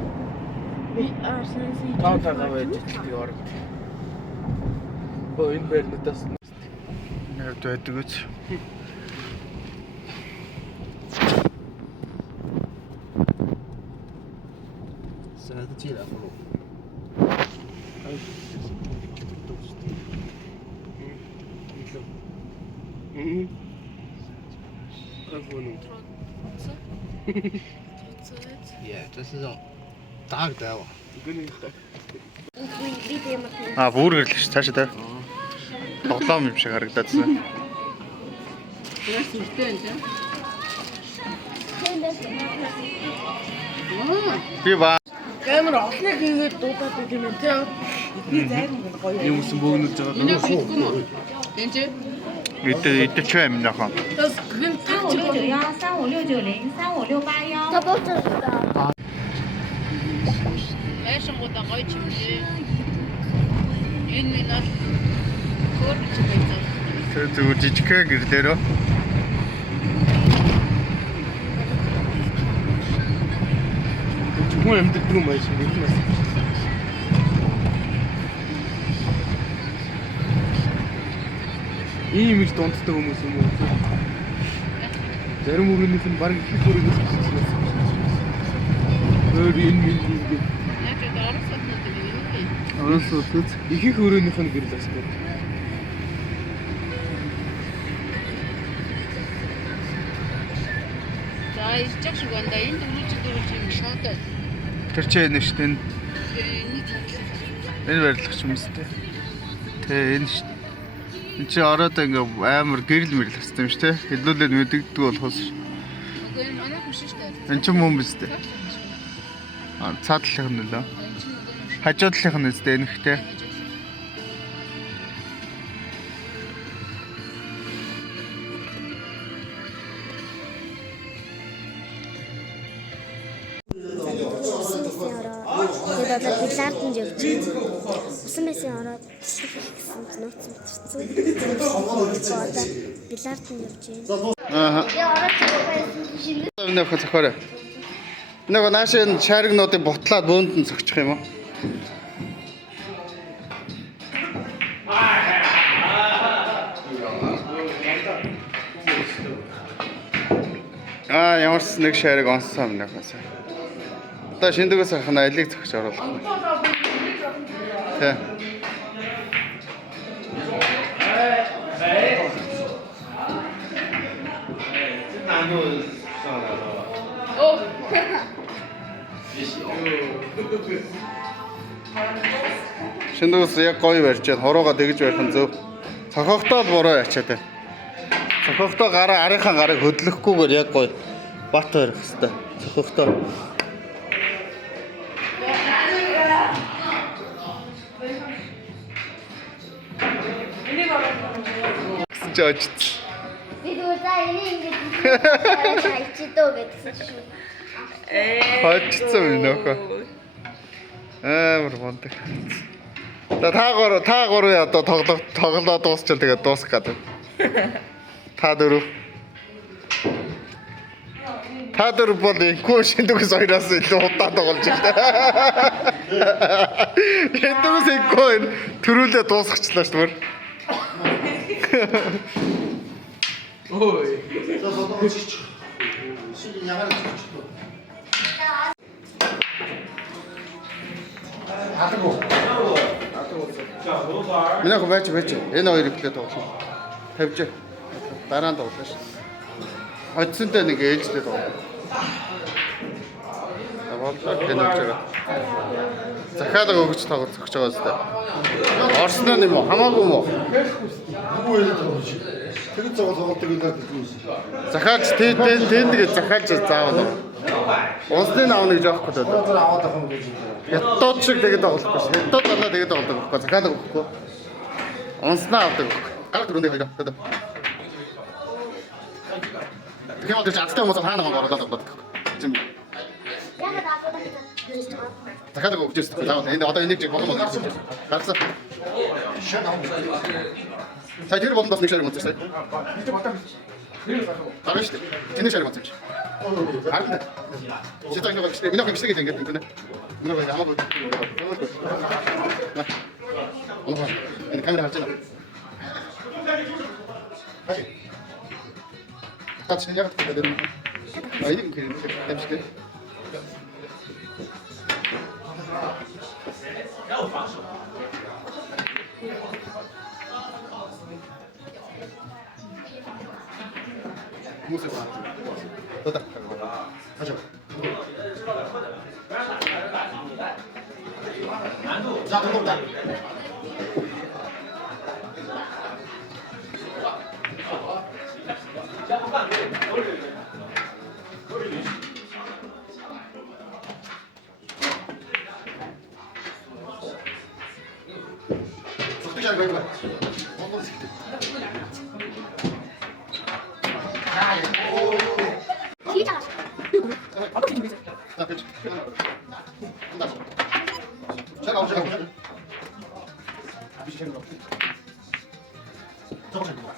Би арсенси. Тоо байж би орох. Боо энэ байрнуудаас Нэр байдаг үз. Санаад чи яах вэ? Ja, das ist auch. 딱 나와. Аа бүр гэрлээ ш цаашаа тавь. Тоглоом юм шиг харагдаадсан. Тэрс ихтэй энэ. Би ба Камер олныг хийгээд дуудаад байт юм тий. Эдний зайрын гоё. Юм усан бөөгнөж байгаа. Энд идэж юм нөхөн. Тэс гэн таг чи 3559355681。 Табуучаа. байшингуудаа гоё чимээ. Энэ минь бол хөөрч байсан. Тэр зүгээр жижигхэн гэрлээрөө. Хүн амьддаг юм байж юм. Ийм их дундтай хүмүүс юм уу? Зарим өрөөнийх нь баг их өрөөнөөс болчихсон. Өөр энэ минь ингээд Яг л оросод нэг юм. оросууд их өрөөнийх нь гэрэл асгүй. За ирчих шиг байна да. Энд дөрвж юм шоодод. Тэр чи энэ шүү дээ. Нэг Энэ барилгач юм шүү дээ. Тэ энэ шүү. Энд чи ороод ингээ амар гэрэл мэрэл хэвчтэй юм шүү дээ. Хэлүүлээд мэдэгддэг болохоос. үгүй энэ манай хүн шүү дээ. Энд чи мөн биз дээ. Цаадлах нь лөө. Хажуудлах нь үстэй энэ ихтэй. Тэгээд одоо биларданд явж байна. Усан байсан ороод гэсэн нууц мэдчихсэн. Одоо биларданд явж байна. Аа. Тэгээ ороод байсан шинэ Нэг зохиорой. Нэг наашаа энэ шаригнуудыг бутлаад бөөнд нь зогчих юм уу? Ямарс нэг шариг онсон юм нөхөөс. Одоо шиндэгээс хана алийг зогч оруулах. Тэ. Шиндэгээс яг гоё барьж байна. Хуруугаа тэгж барих нь зөв. Цохогтоод буруу ячаад байна. Цохогтоо арийнхаа гарыг хөдлөхгүйгээр яг гоё бат барих хэрэгтэй. Цохогтоо. Жожц. би зүгээр за энийг ингэж хайчидөө гэдсэн шүү. Хойцсон юм нөхөө. Амар мондаг. Та гурав одоо тоглоо дуусчихвал тэгээд дуусах гэдэг. Та дөрөв бол инхүү шиндэгс хоёроос илүү удаа тоглож байна. Шиндэгс инхүү төрүүлээ дуусгачлаа шүү дээ. ой. Минийх байж. Энэ хоёр ихлээр тоглоно. Тавьж. Дараа нь тоглоно шүү. Хоцсонтой нэг ээлжлээ тоглоно. Тавуулаа гэнэж байгаа. Захиалга өгч тоглох байгаа зү. Орсноо юм уу? Хамаагүй юм уу? Тэгээд тоглолтыг үлдээд ирсэн. Захиалж тэгээд захиалж заавал. Унсны аавна гэж аахгүй даа. Тэр аваад авах юм гэж. Хятад шиг тэгээд тоглохгүй ш. Хятад болоо тэгээд тоглодог байхгүй. Захиалга өгөхгүй. Унснаа авдаг. Гал дөрөндөө хоёроо. Тэгэхээр одоо чацтай хүмүүс хаана маа оруулаад тоглодог. Чим. Яг аваад Захиалга өгч ирсэн. Заавал энэ одоо энийг болгох юм байна. Гарсан. Сая тэр болондос нэг шарик унцсан. Гарна шүү дээ. Тэний шарик унцсан. Харин. Шийдэл ингэ багш. Минийх юм шиг ингэ гэдэг нэ. Минийх хамаагүй. Оноо. Энэ камера харж байна. Хай. Тачны яг гэдэг юм. Энийг хэрэг тавьчихъя. Музыка. Да-да. Хорошо. 잘 가져가. 자, 그렇지. 잘 가고, 잘 가고. 저거 잘 가고.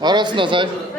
알았어, 나 잘.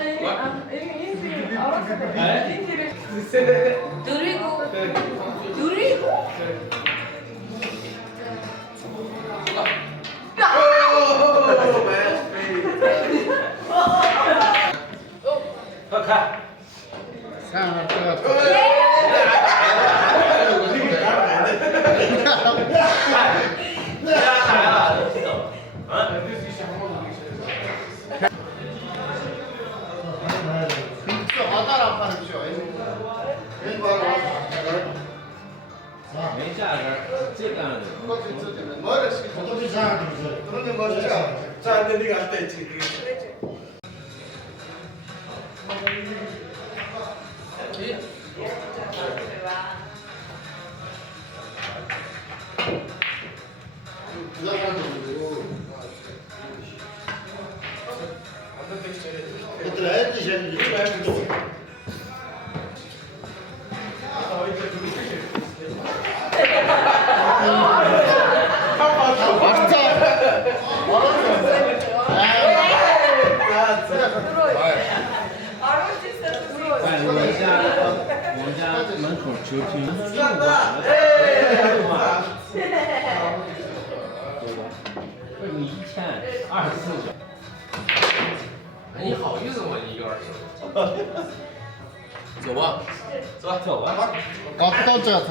갔다 오자.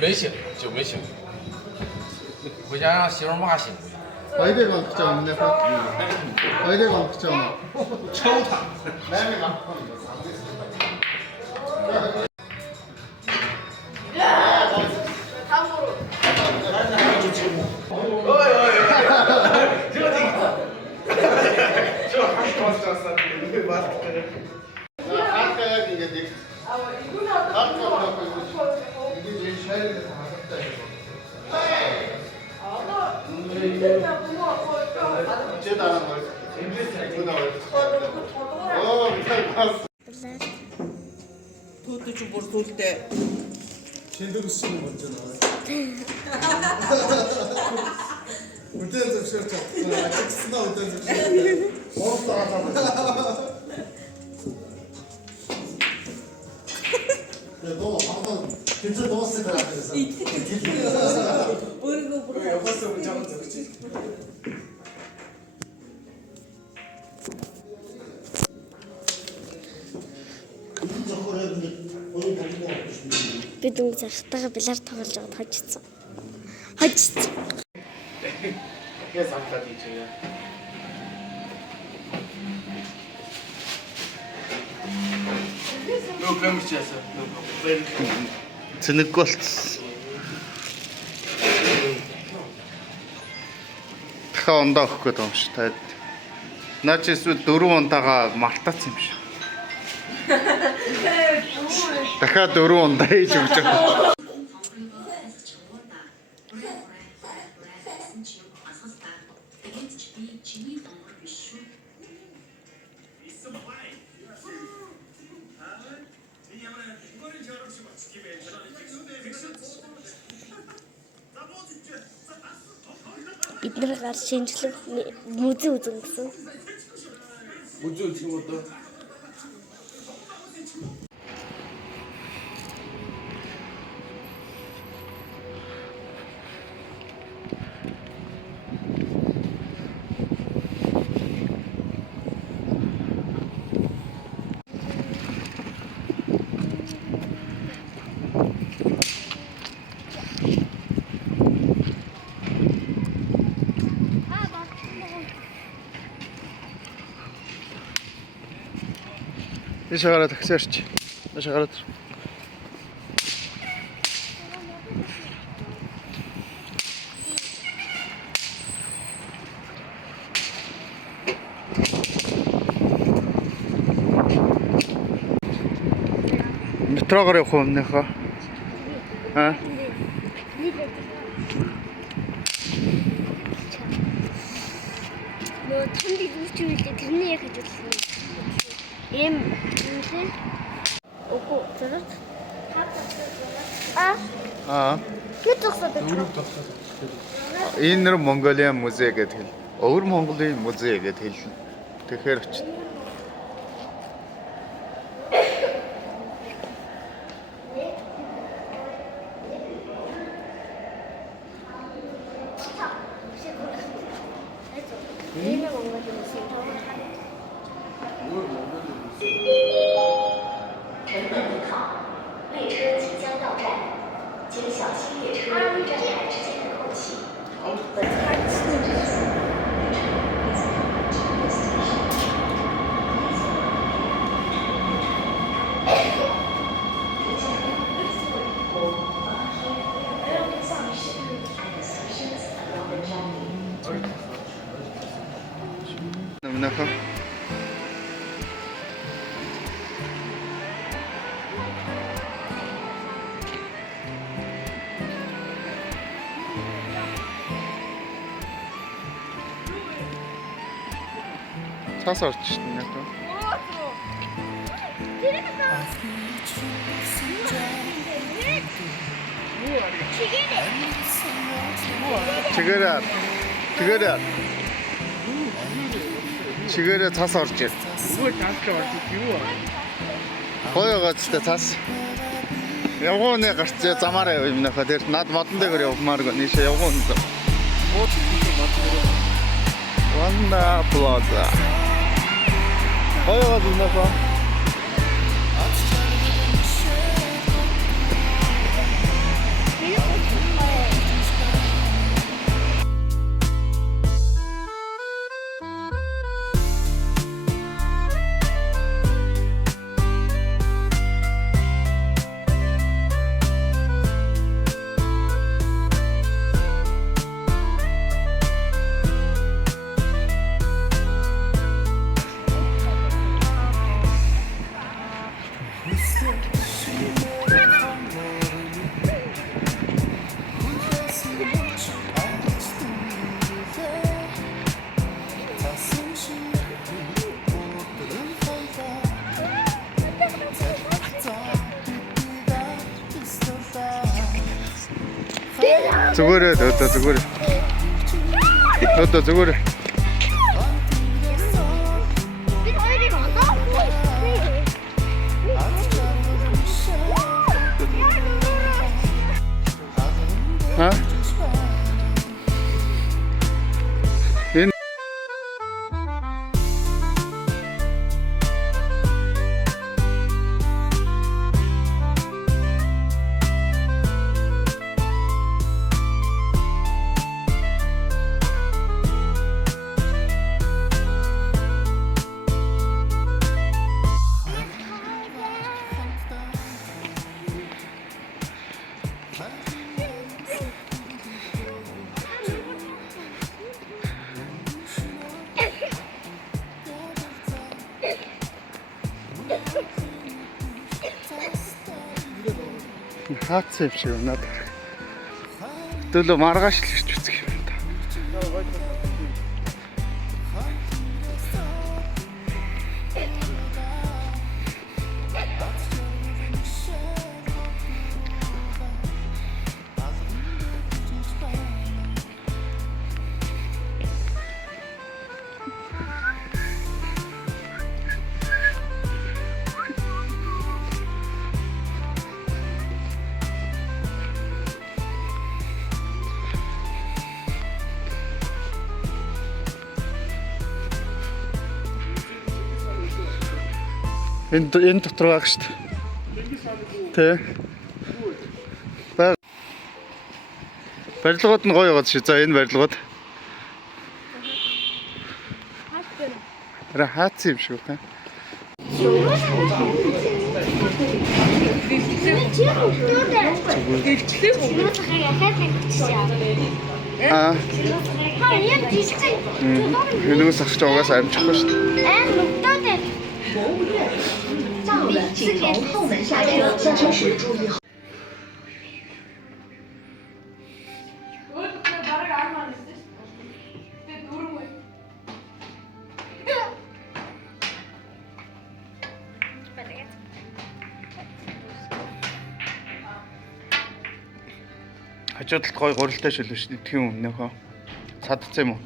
没醒就没醒，回家让媳妇骂醒。 어디가 그죠? 내 어디가 그죠?抽他。 Түүд чи бүр сүлдээ. Шиндэг үсчийн 먼저 나와요. 우대 접시를 잡고 아직 쓰나 우대 접시. 먹었다 하잖아. 너 방금 괜찮 넣었을 거야 그래서. Өөрийгөө бүр 여봤어 우리 잡았어 그치? бид өнгө захтайгаа билар тоглож байгаад хожицсан. Хожицсан. Yes, I'm the DJ. No problem, sir. No problem. Цэнэггүй болцсон. Дахиад ондоо өгөх гээд байгаа юм шиг таад. Наа чи эсвэл 4 унтаага мартац юм шиг. Дахиад 4 унтаа хийж өгч байгаа. Бид нэр гар шинжлэх музей үзэн гэсэн. Үзүүл юм одоо. Дэше гараад таксиарч. Дэше гараад. Метрогоор явах юм нөхөө. Аа? Нөө тэмдэг үүсчүүлээ тэрний яг гэж үзсэн. Эм үгүй. Окоо зэрэг. Аа. Гэтгсод. Энэ нэр Монголиан музей гэдэг хэл. Өвөр Монголын музей гэдэг хэл. Тэгэхээр очив. Нөхөө. Цаас орж шин яг. Чигээрээ цаас орж ир. Үгүй таашаа орж юу аа. Хойгоо ч цаас. Явгооны гарч замаараа юм нөхөө тэр над модон дээр явмааргүй нийшээ явгоон. Ванда плаза. Хойгоо нөхөө. Зүгээр зүгээр. Зүгээр. Бид хоёрыг олоо. Ха? Энэ Хаацсан юм шиг надад. Төлөө маргааш л ирч үзэх юм да. Энэ дотор байгаа шүү дээ. Тэ. Барилгууд нь гоё байгаа шүү. За энэ барилгууд. Хаацсан юм шиг байна. Аа. Энэс авч угаасаа амжихгүй шүү дээ.4后门下车，下车时注意。 Хажуудалд гоё гурилтай шилвэ шүү дээ. Тийм юм нөхөө. Садцсан юм уу?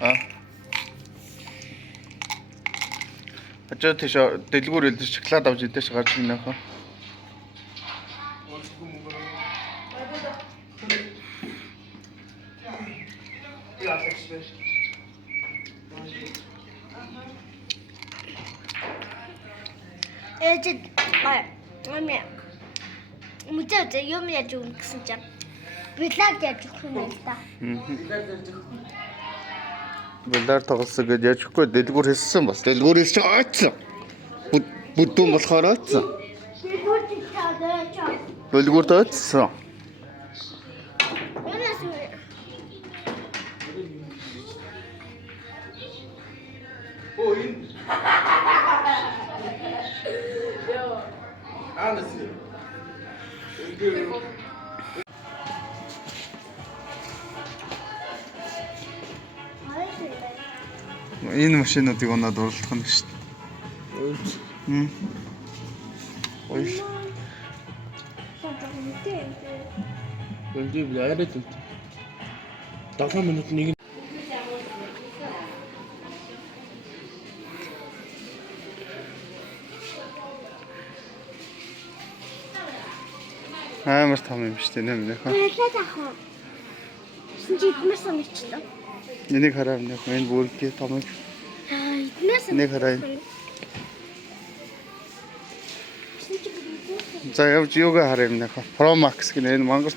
Аа. Хажууд тийш дэлгүүр элдэж шоколад авч идэж гарч ирнэ нөхөө. Мөчөө юм яаж өгнө гэсэн чинь билар яаж өгөх юм бэ та? Билар тоглосон гэж яжихгүй дэлгүүр хэлсэн бас. Дэлгүүр хэлж ойцсон. Бүдүүн болохоор ойцсон. Дэлгүүрт ойцсон. Оо энэ. Энэ машинуудыг унаад урлах нь шүү дээ. Ой. Өндөр яриад л. 7 минут нэг. Амар том юм шүү дээ нэмнэ хаа. Баярлалаа ах. Эднээс санагчлаа. Энийг хараа нөх энэ бүрдээ том. Эднээс Энийг хараа. За явж юугаа хараа юм нөх. Pro Max гэнэ энэ Монгол.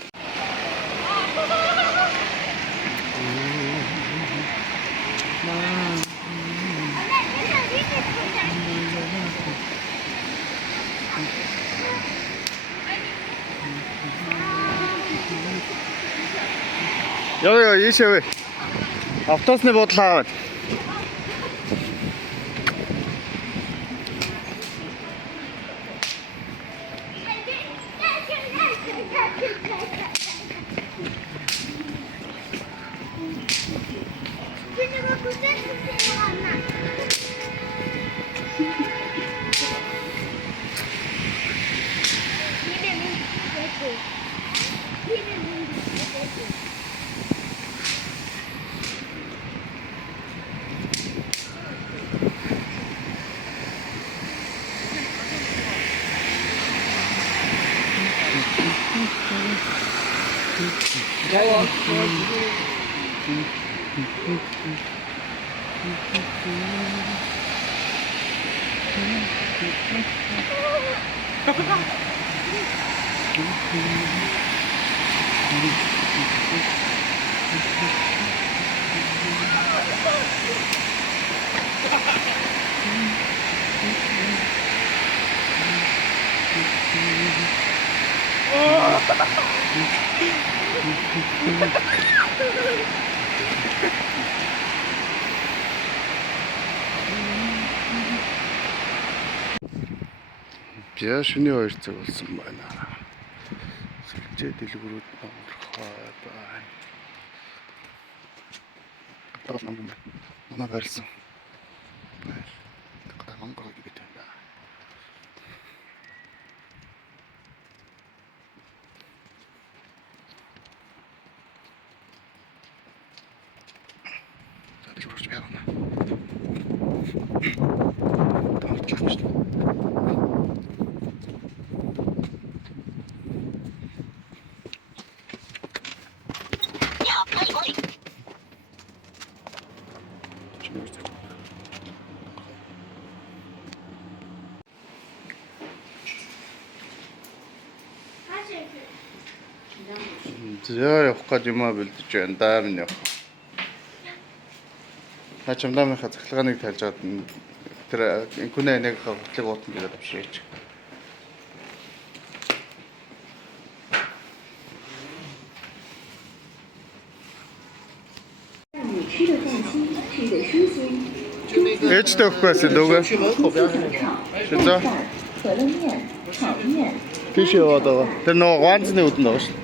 Яа ийшээ. Автобусны буудлаа аваад. Би шөнийн 2 цаг болсон байна. Хэмжээ дэлгүүрүүд номдорхой байна. Одоо манай барьсан. Монгол гэдэг юм байна. Тэд үрж байна. Тавч авч. Зөө явах гэж юм аа бэлдэж байна. Даа минь явах. Хачамдаамынхаа цахилгааныг тайлж аваад тэр күнээ нэг хөтлөг уутан дээр авширч. Ээжтэй өгөх байсан дүүгээ. Шүзээ. Тийш яваад байгаа. Тэр нөгөө ганцны үдэнд байгаа шүү.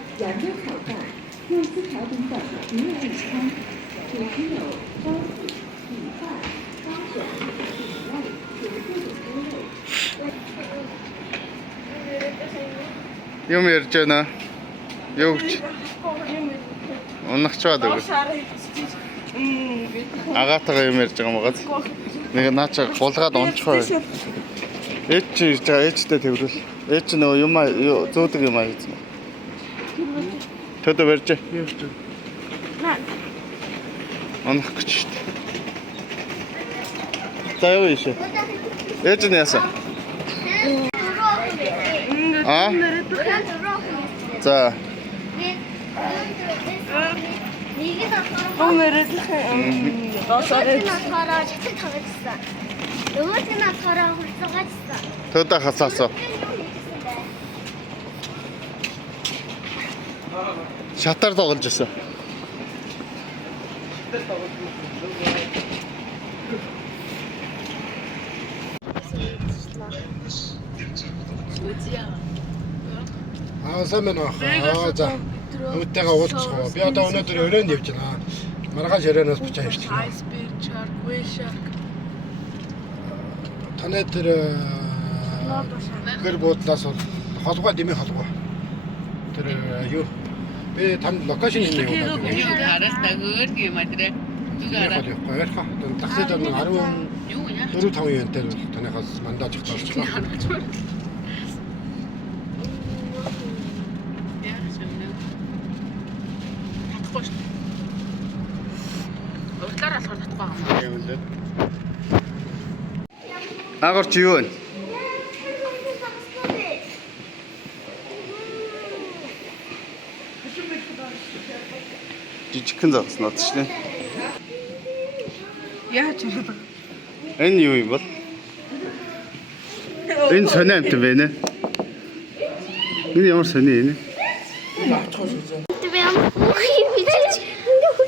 Юм ярьж байна. Юу гэж? Унахчаад өгөө. Агаатайгаа юм ярьж байгаа магад. Нэг наача гулгаад унчихаа. Ээж чи ирж байгаа ээжтэй тэрвэл. Ээж чи нөгөө юм зөөдөг юм хийсэн. Төдөө барьж. Унах гэж шүү дээ. За юу ийшээ. Ээж нь яасан? Аа? За. Төдөө хасаасаа. Шатар тоглож байсан. Сайн байна уу? За. Өвтэйгээ уулзгаа. Би одоо өнөөдөр өрөөнд явж байна. Маргааш өрөөнөөс буцаа явж байна. Iceberg shark, whale shark. Танай тэр гэр буудлаас бол холбоо дэмий холбоо. Тэр юу? Би танд локейшн юм явуулаад байна. Харалтаа өөр юм адраа. Яах вэ? Яах вэ? Таксид 14-5 юунтай бол танайхаас мандаж ихтэй болчихлоо. Уртлаар алхаар татахгүй юм. Агаарч юу вэ? Жижигхэн загснаад шүү дээ. Яаж вэ? Энэ юу юм бол? Энэ сони амт байна. Энэ ямар сони энэ?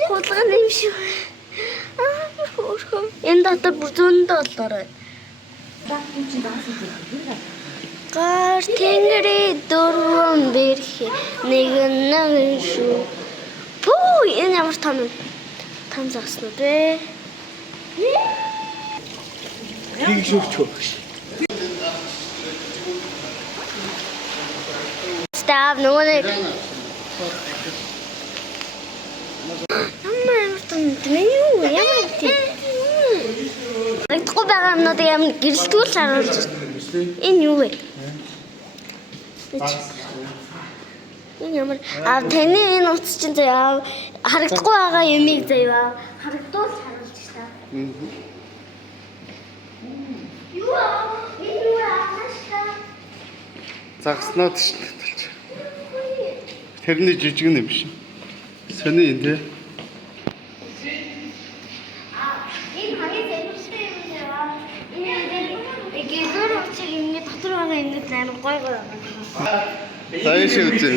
Хулгай юм шүү. Энэ дотор бүр зөндөө болоорой. Гар тэнгэрийн дөрвөн бэрх нэг шүү. Пүү энэ ямар том загснууд вэ? Хийг шүүрч. Став нөгөө нэг юу ямар тийм Тэггүй байгаа юмнууд ямар гэрэлтгүүл харуулж энэ юу вэ? Энэ ямар таны энэ утас чинь заяа харагдахгүй байгаа юмыг заяа харагдуулж харуулж та. Юу энэ юу аашаа Загснаад шүү дээ. Тэрний жижиг юм биш. Сони энэ тий. Гой гой. Таяш үзээ.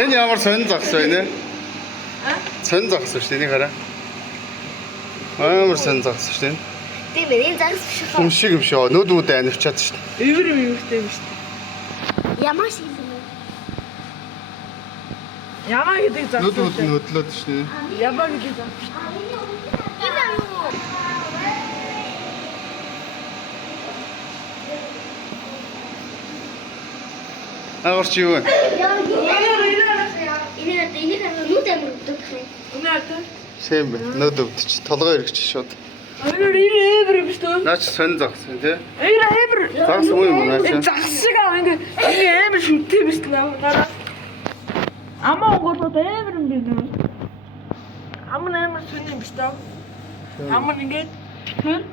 Энэ ямар сонь загс байна? Сонь загс шүү дээ хараа. Амар сонь загс шүү дээ. тийм ээ. Энэ загас биш хаа. Хүн шиг юм шүү. Нүүдмүүдээ анивчаад шүү. Эвэр эвэртэй биш. Ямар шиг юм бэ? Ямаа гэдэг зам. Нүүдмүүд нь хөдлөөд шүү. Ямаа гэдэг зам. Агаарч юу вэ? Энийг нүд амир өгдөг хэ. Үнэхээр. Сэм бэ. Нүүд өвдөж толгой эргэж шууд. Эвэр биш тоо. Наач сонь загсан тий. Эвэр. Загас уу юм наач. Загас шиг аа ингэ амар шүтээ биш надаа. Амаа онгоцоо эвэр юм би нөө. Амар сүн юм биш тоо. Амар ингэ тэр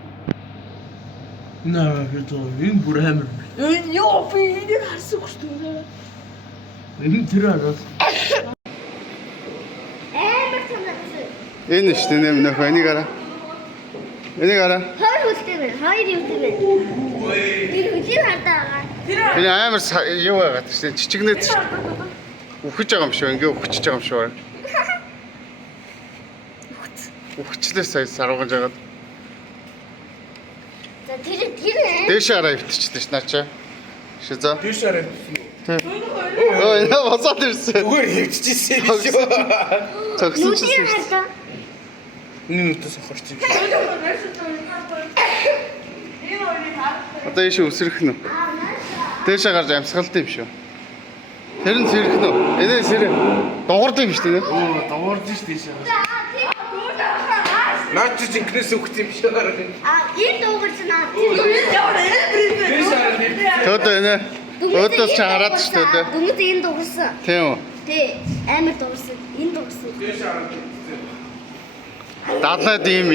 Наа хэвээр энэ бүр амар. энэ ёо би энийг харсан гэж тоо. Энэ тэр араас. Энэ шүү дээ нөх энийг араа. Энийг араа. Хоёр үлдээ мэн. Хоёр юм тийм ээ. Тэр хүлээ хардаа байгаа. Энэ амар юу байгаад шүү дээ. Чичигнээд үхэж байгаа юм шүү. Ингээ үхчихэж байгаа юм шүү. Үхчлээ сая сарвгаж байгаад. За тэр Дээшээ араа өвтчихлээ ш наачаа. Шиза. Дээш арай. Ой, яа босоод ирсэн. Зүгээр хөвччихсэн юм шүү. Цогсон ч нүдийн ирсэн. хардаа. Энэ нүдээс авахч юм. Одоо ийш өсрөх нь. Дээшээ гарч амьсгалт юм шүү. Тэр нь сэрэх нь. Энэ сэрэх. Дуурд юм шүү дээ. Оо, дуурж ш дээш арай. Наач чи зинкнээс өгч юм шүү. Энэ дуугарч наа. Төөдөө энэ. Өөдөөс ч хараад шүү дээ. Дүнгийн энэ дуугарсан. Тийм үү. Тий, амар дуугарсан. Энэ дуугарсан. Дадлаад ийм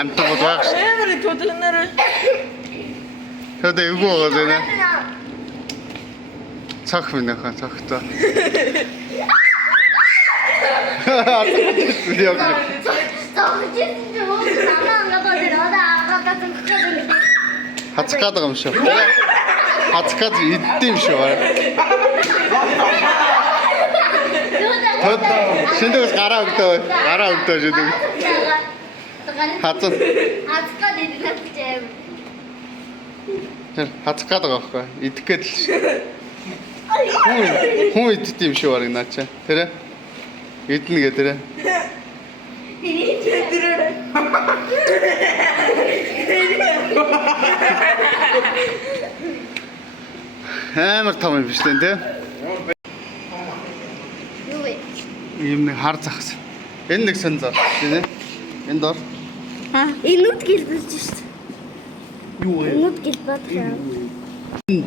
амтан бол байх шүү. Эвэр төдөлнөр. Төөдөө эвгүй байгаа зэнэ. Цах минь хаа цахтаа. Хацгаад байгаа юм шүү. Хацгаад иддэм юм шүү. Төөдөө шиндээс гараа өгдөө. Гараа өгдөө шүү. Хацад. Хацгаад идэх гэж. Тэр хацгаад байгаа байхгүй. Идэх гээд л шүү. Хүн иддэм юм шүү барыг наачаа. Тэр идэнэ гэ тэр. Амар том юм биш үү те? Юу вэ? Ийм нэг хар захс. Энэ нэг сон зав тийм ээ. Энэ дор. Энэ нүд гэлбэлж шүү. Юу вэ? Нүд гэлбэлж яа.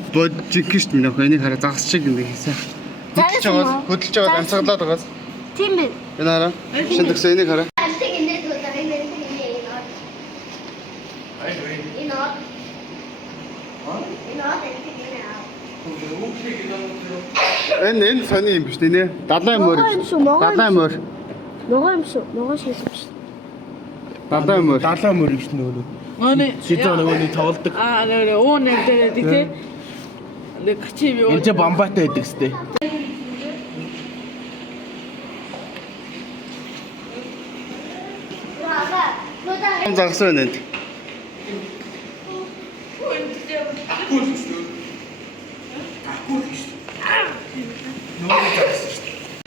Бодчих гэж минь ах энийг хараа загас шиг ингэ хийсэн. Хөдөлж байгаа амсгалаад байгаа. Тийм ээ. Энэ хараа. Шиндэгс энийг хараа. Энэ сони юм биш үү нэ? Далайн морь. Далайн морь. Ногоо юм шүү. Ногоо шиг юм шүү. Далайн морь. Далаа мөр гэж нөгөө. Манай Сидон нөгөөний тоглодог. нэр оо нэг дээр тийм. Нэг качив юу. Энд ч бамбаатай байдаг сте. Загас байна энд.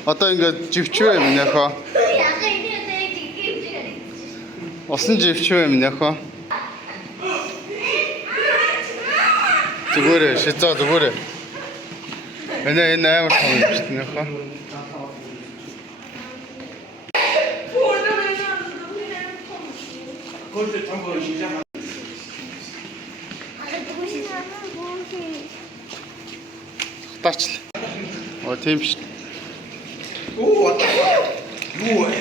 Одоо ингээд живчвэ юм яхаа. Усан живчвэ юм яхаа. Зүгээр шизаа зүгээр. Энэ амар том юм шүү дээ яхаа. Таач. Оо тийм шүү. Юу вэ?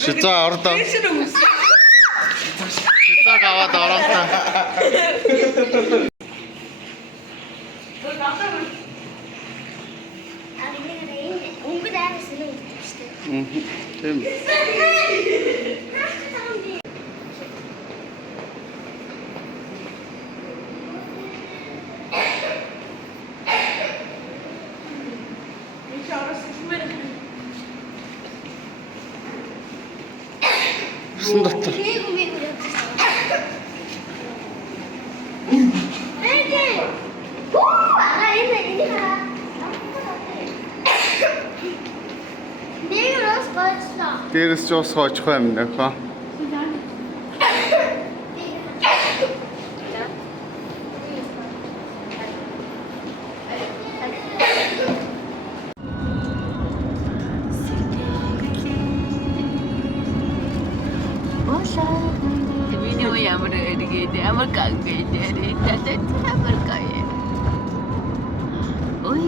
Шизаа ордоо. Шизаа аваад ороолаа. Өнгөд аймаас нэг өгдөг шүү дээ. Тийм. Усан дотор. Дээрээс ч ус хоочих юм нөхөө. Миний ямар эргээд ямар гангээд татад ямар гай. Ой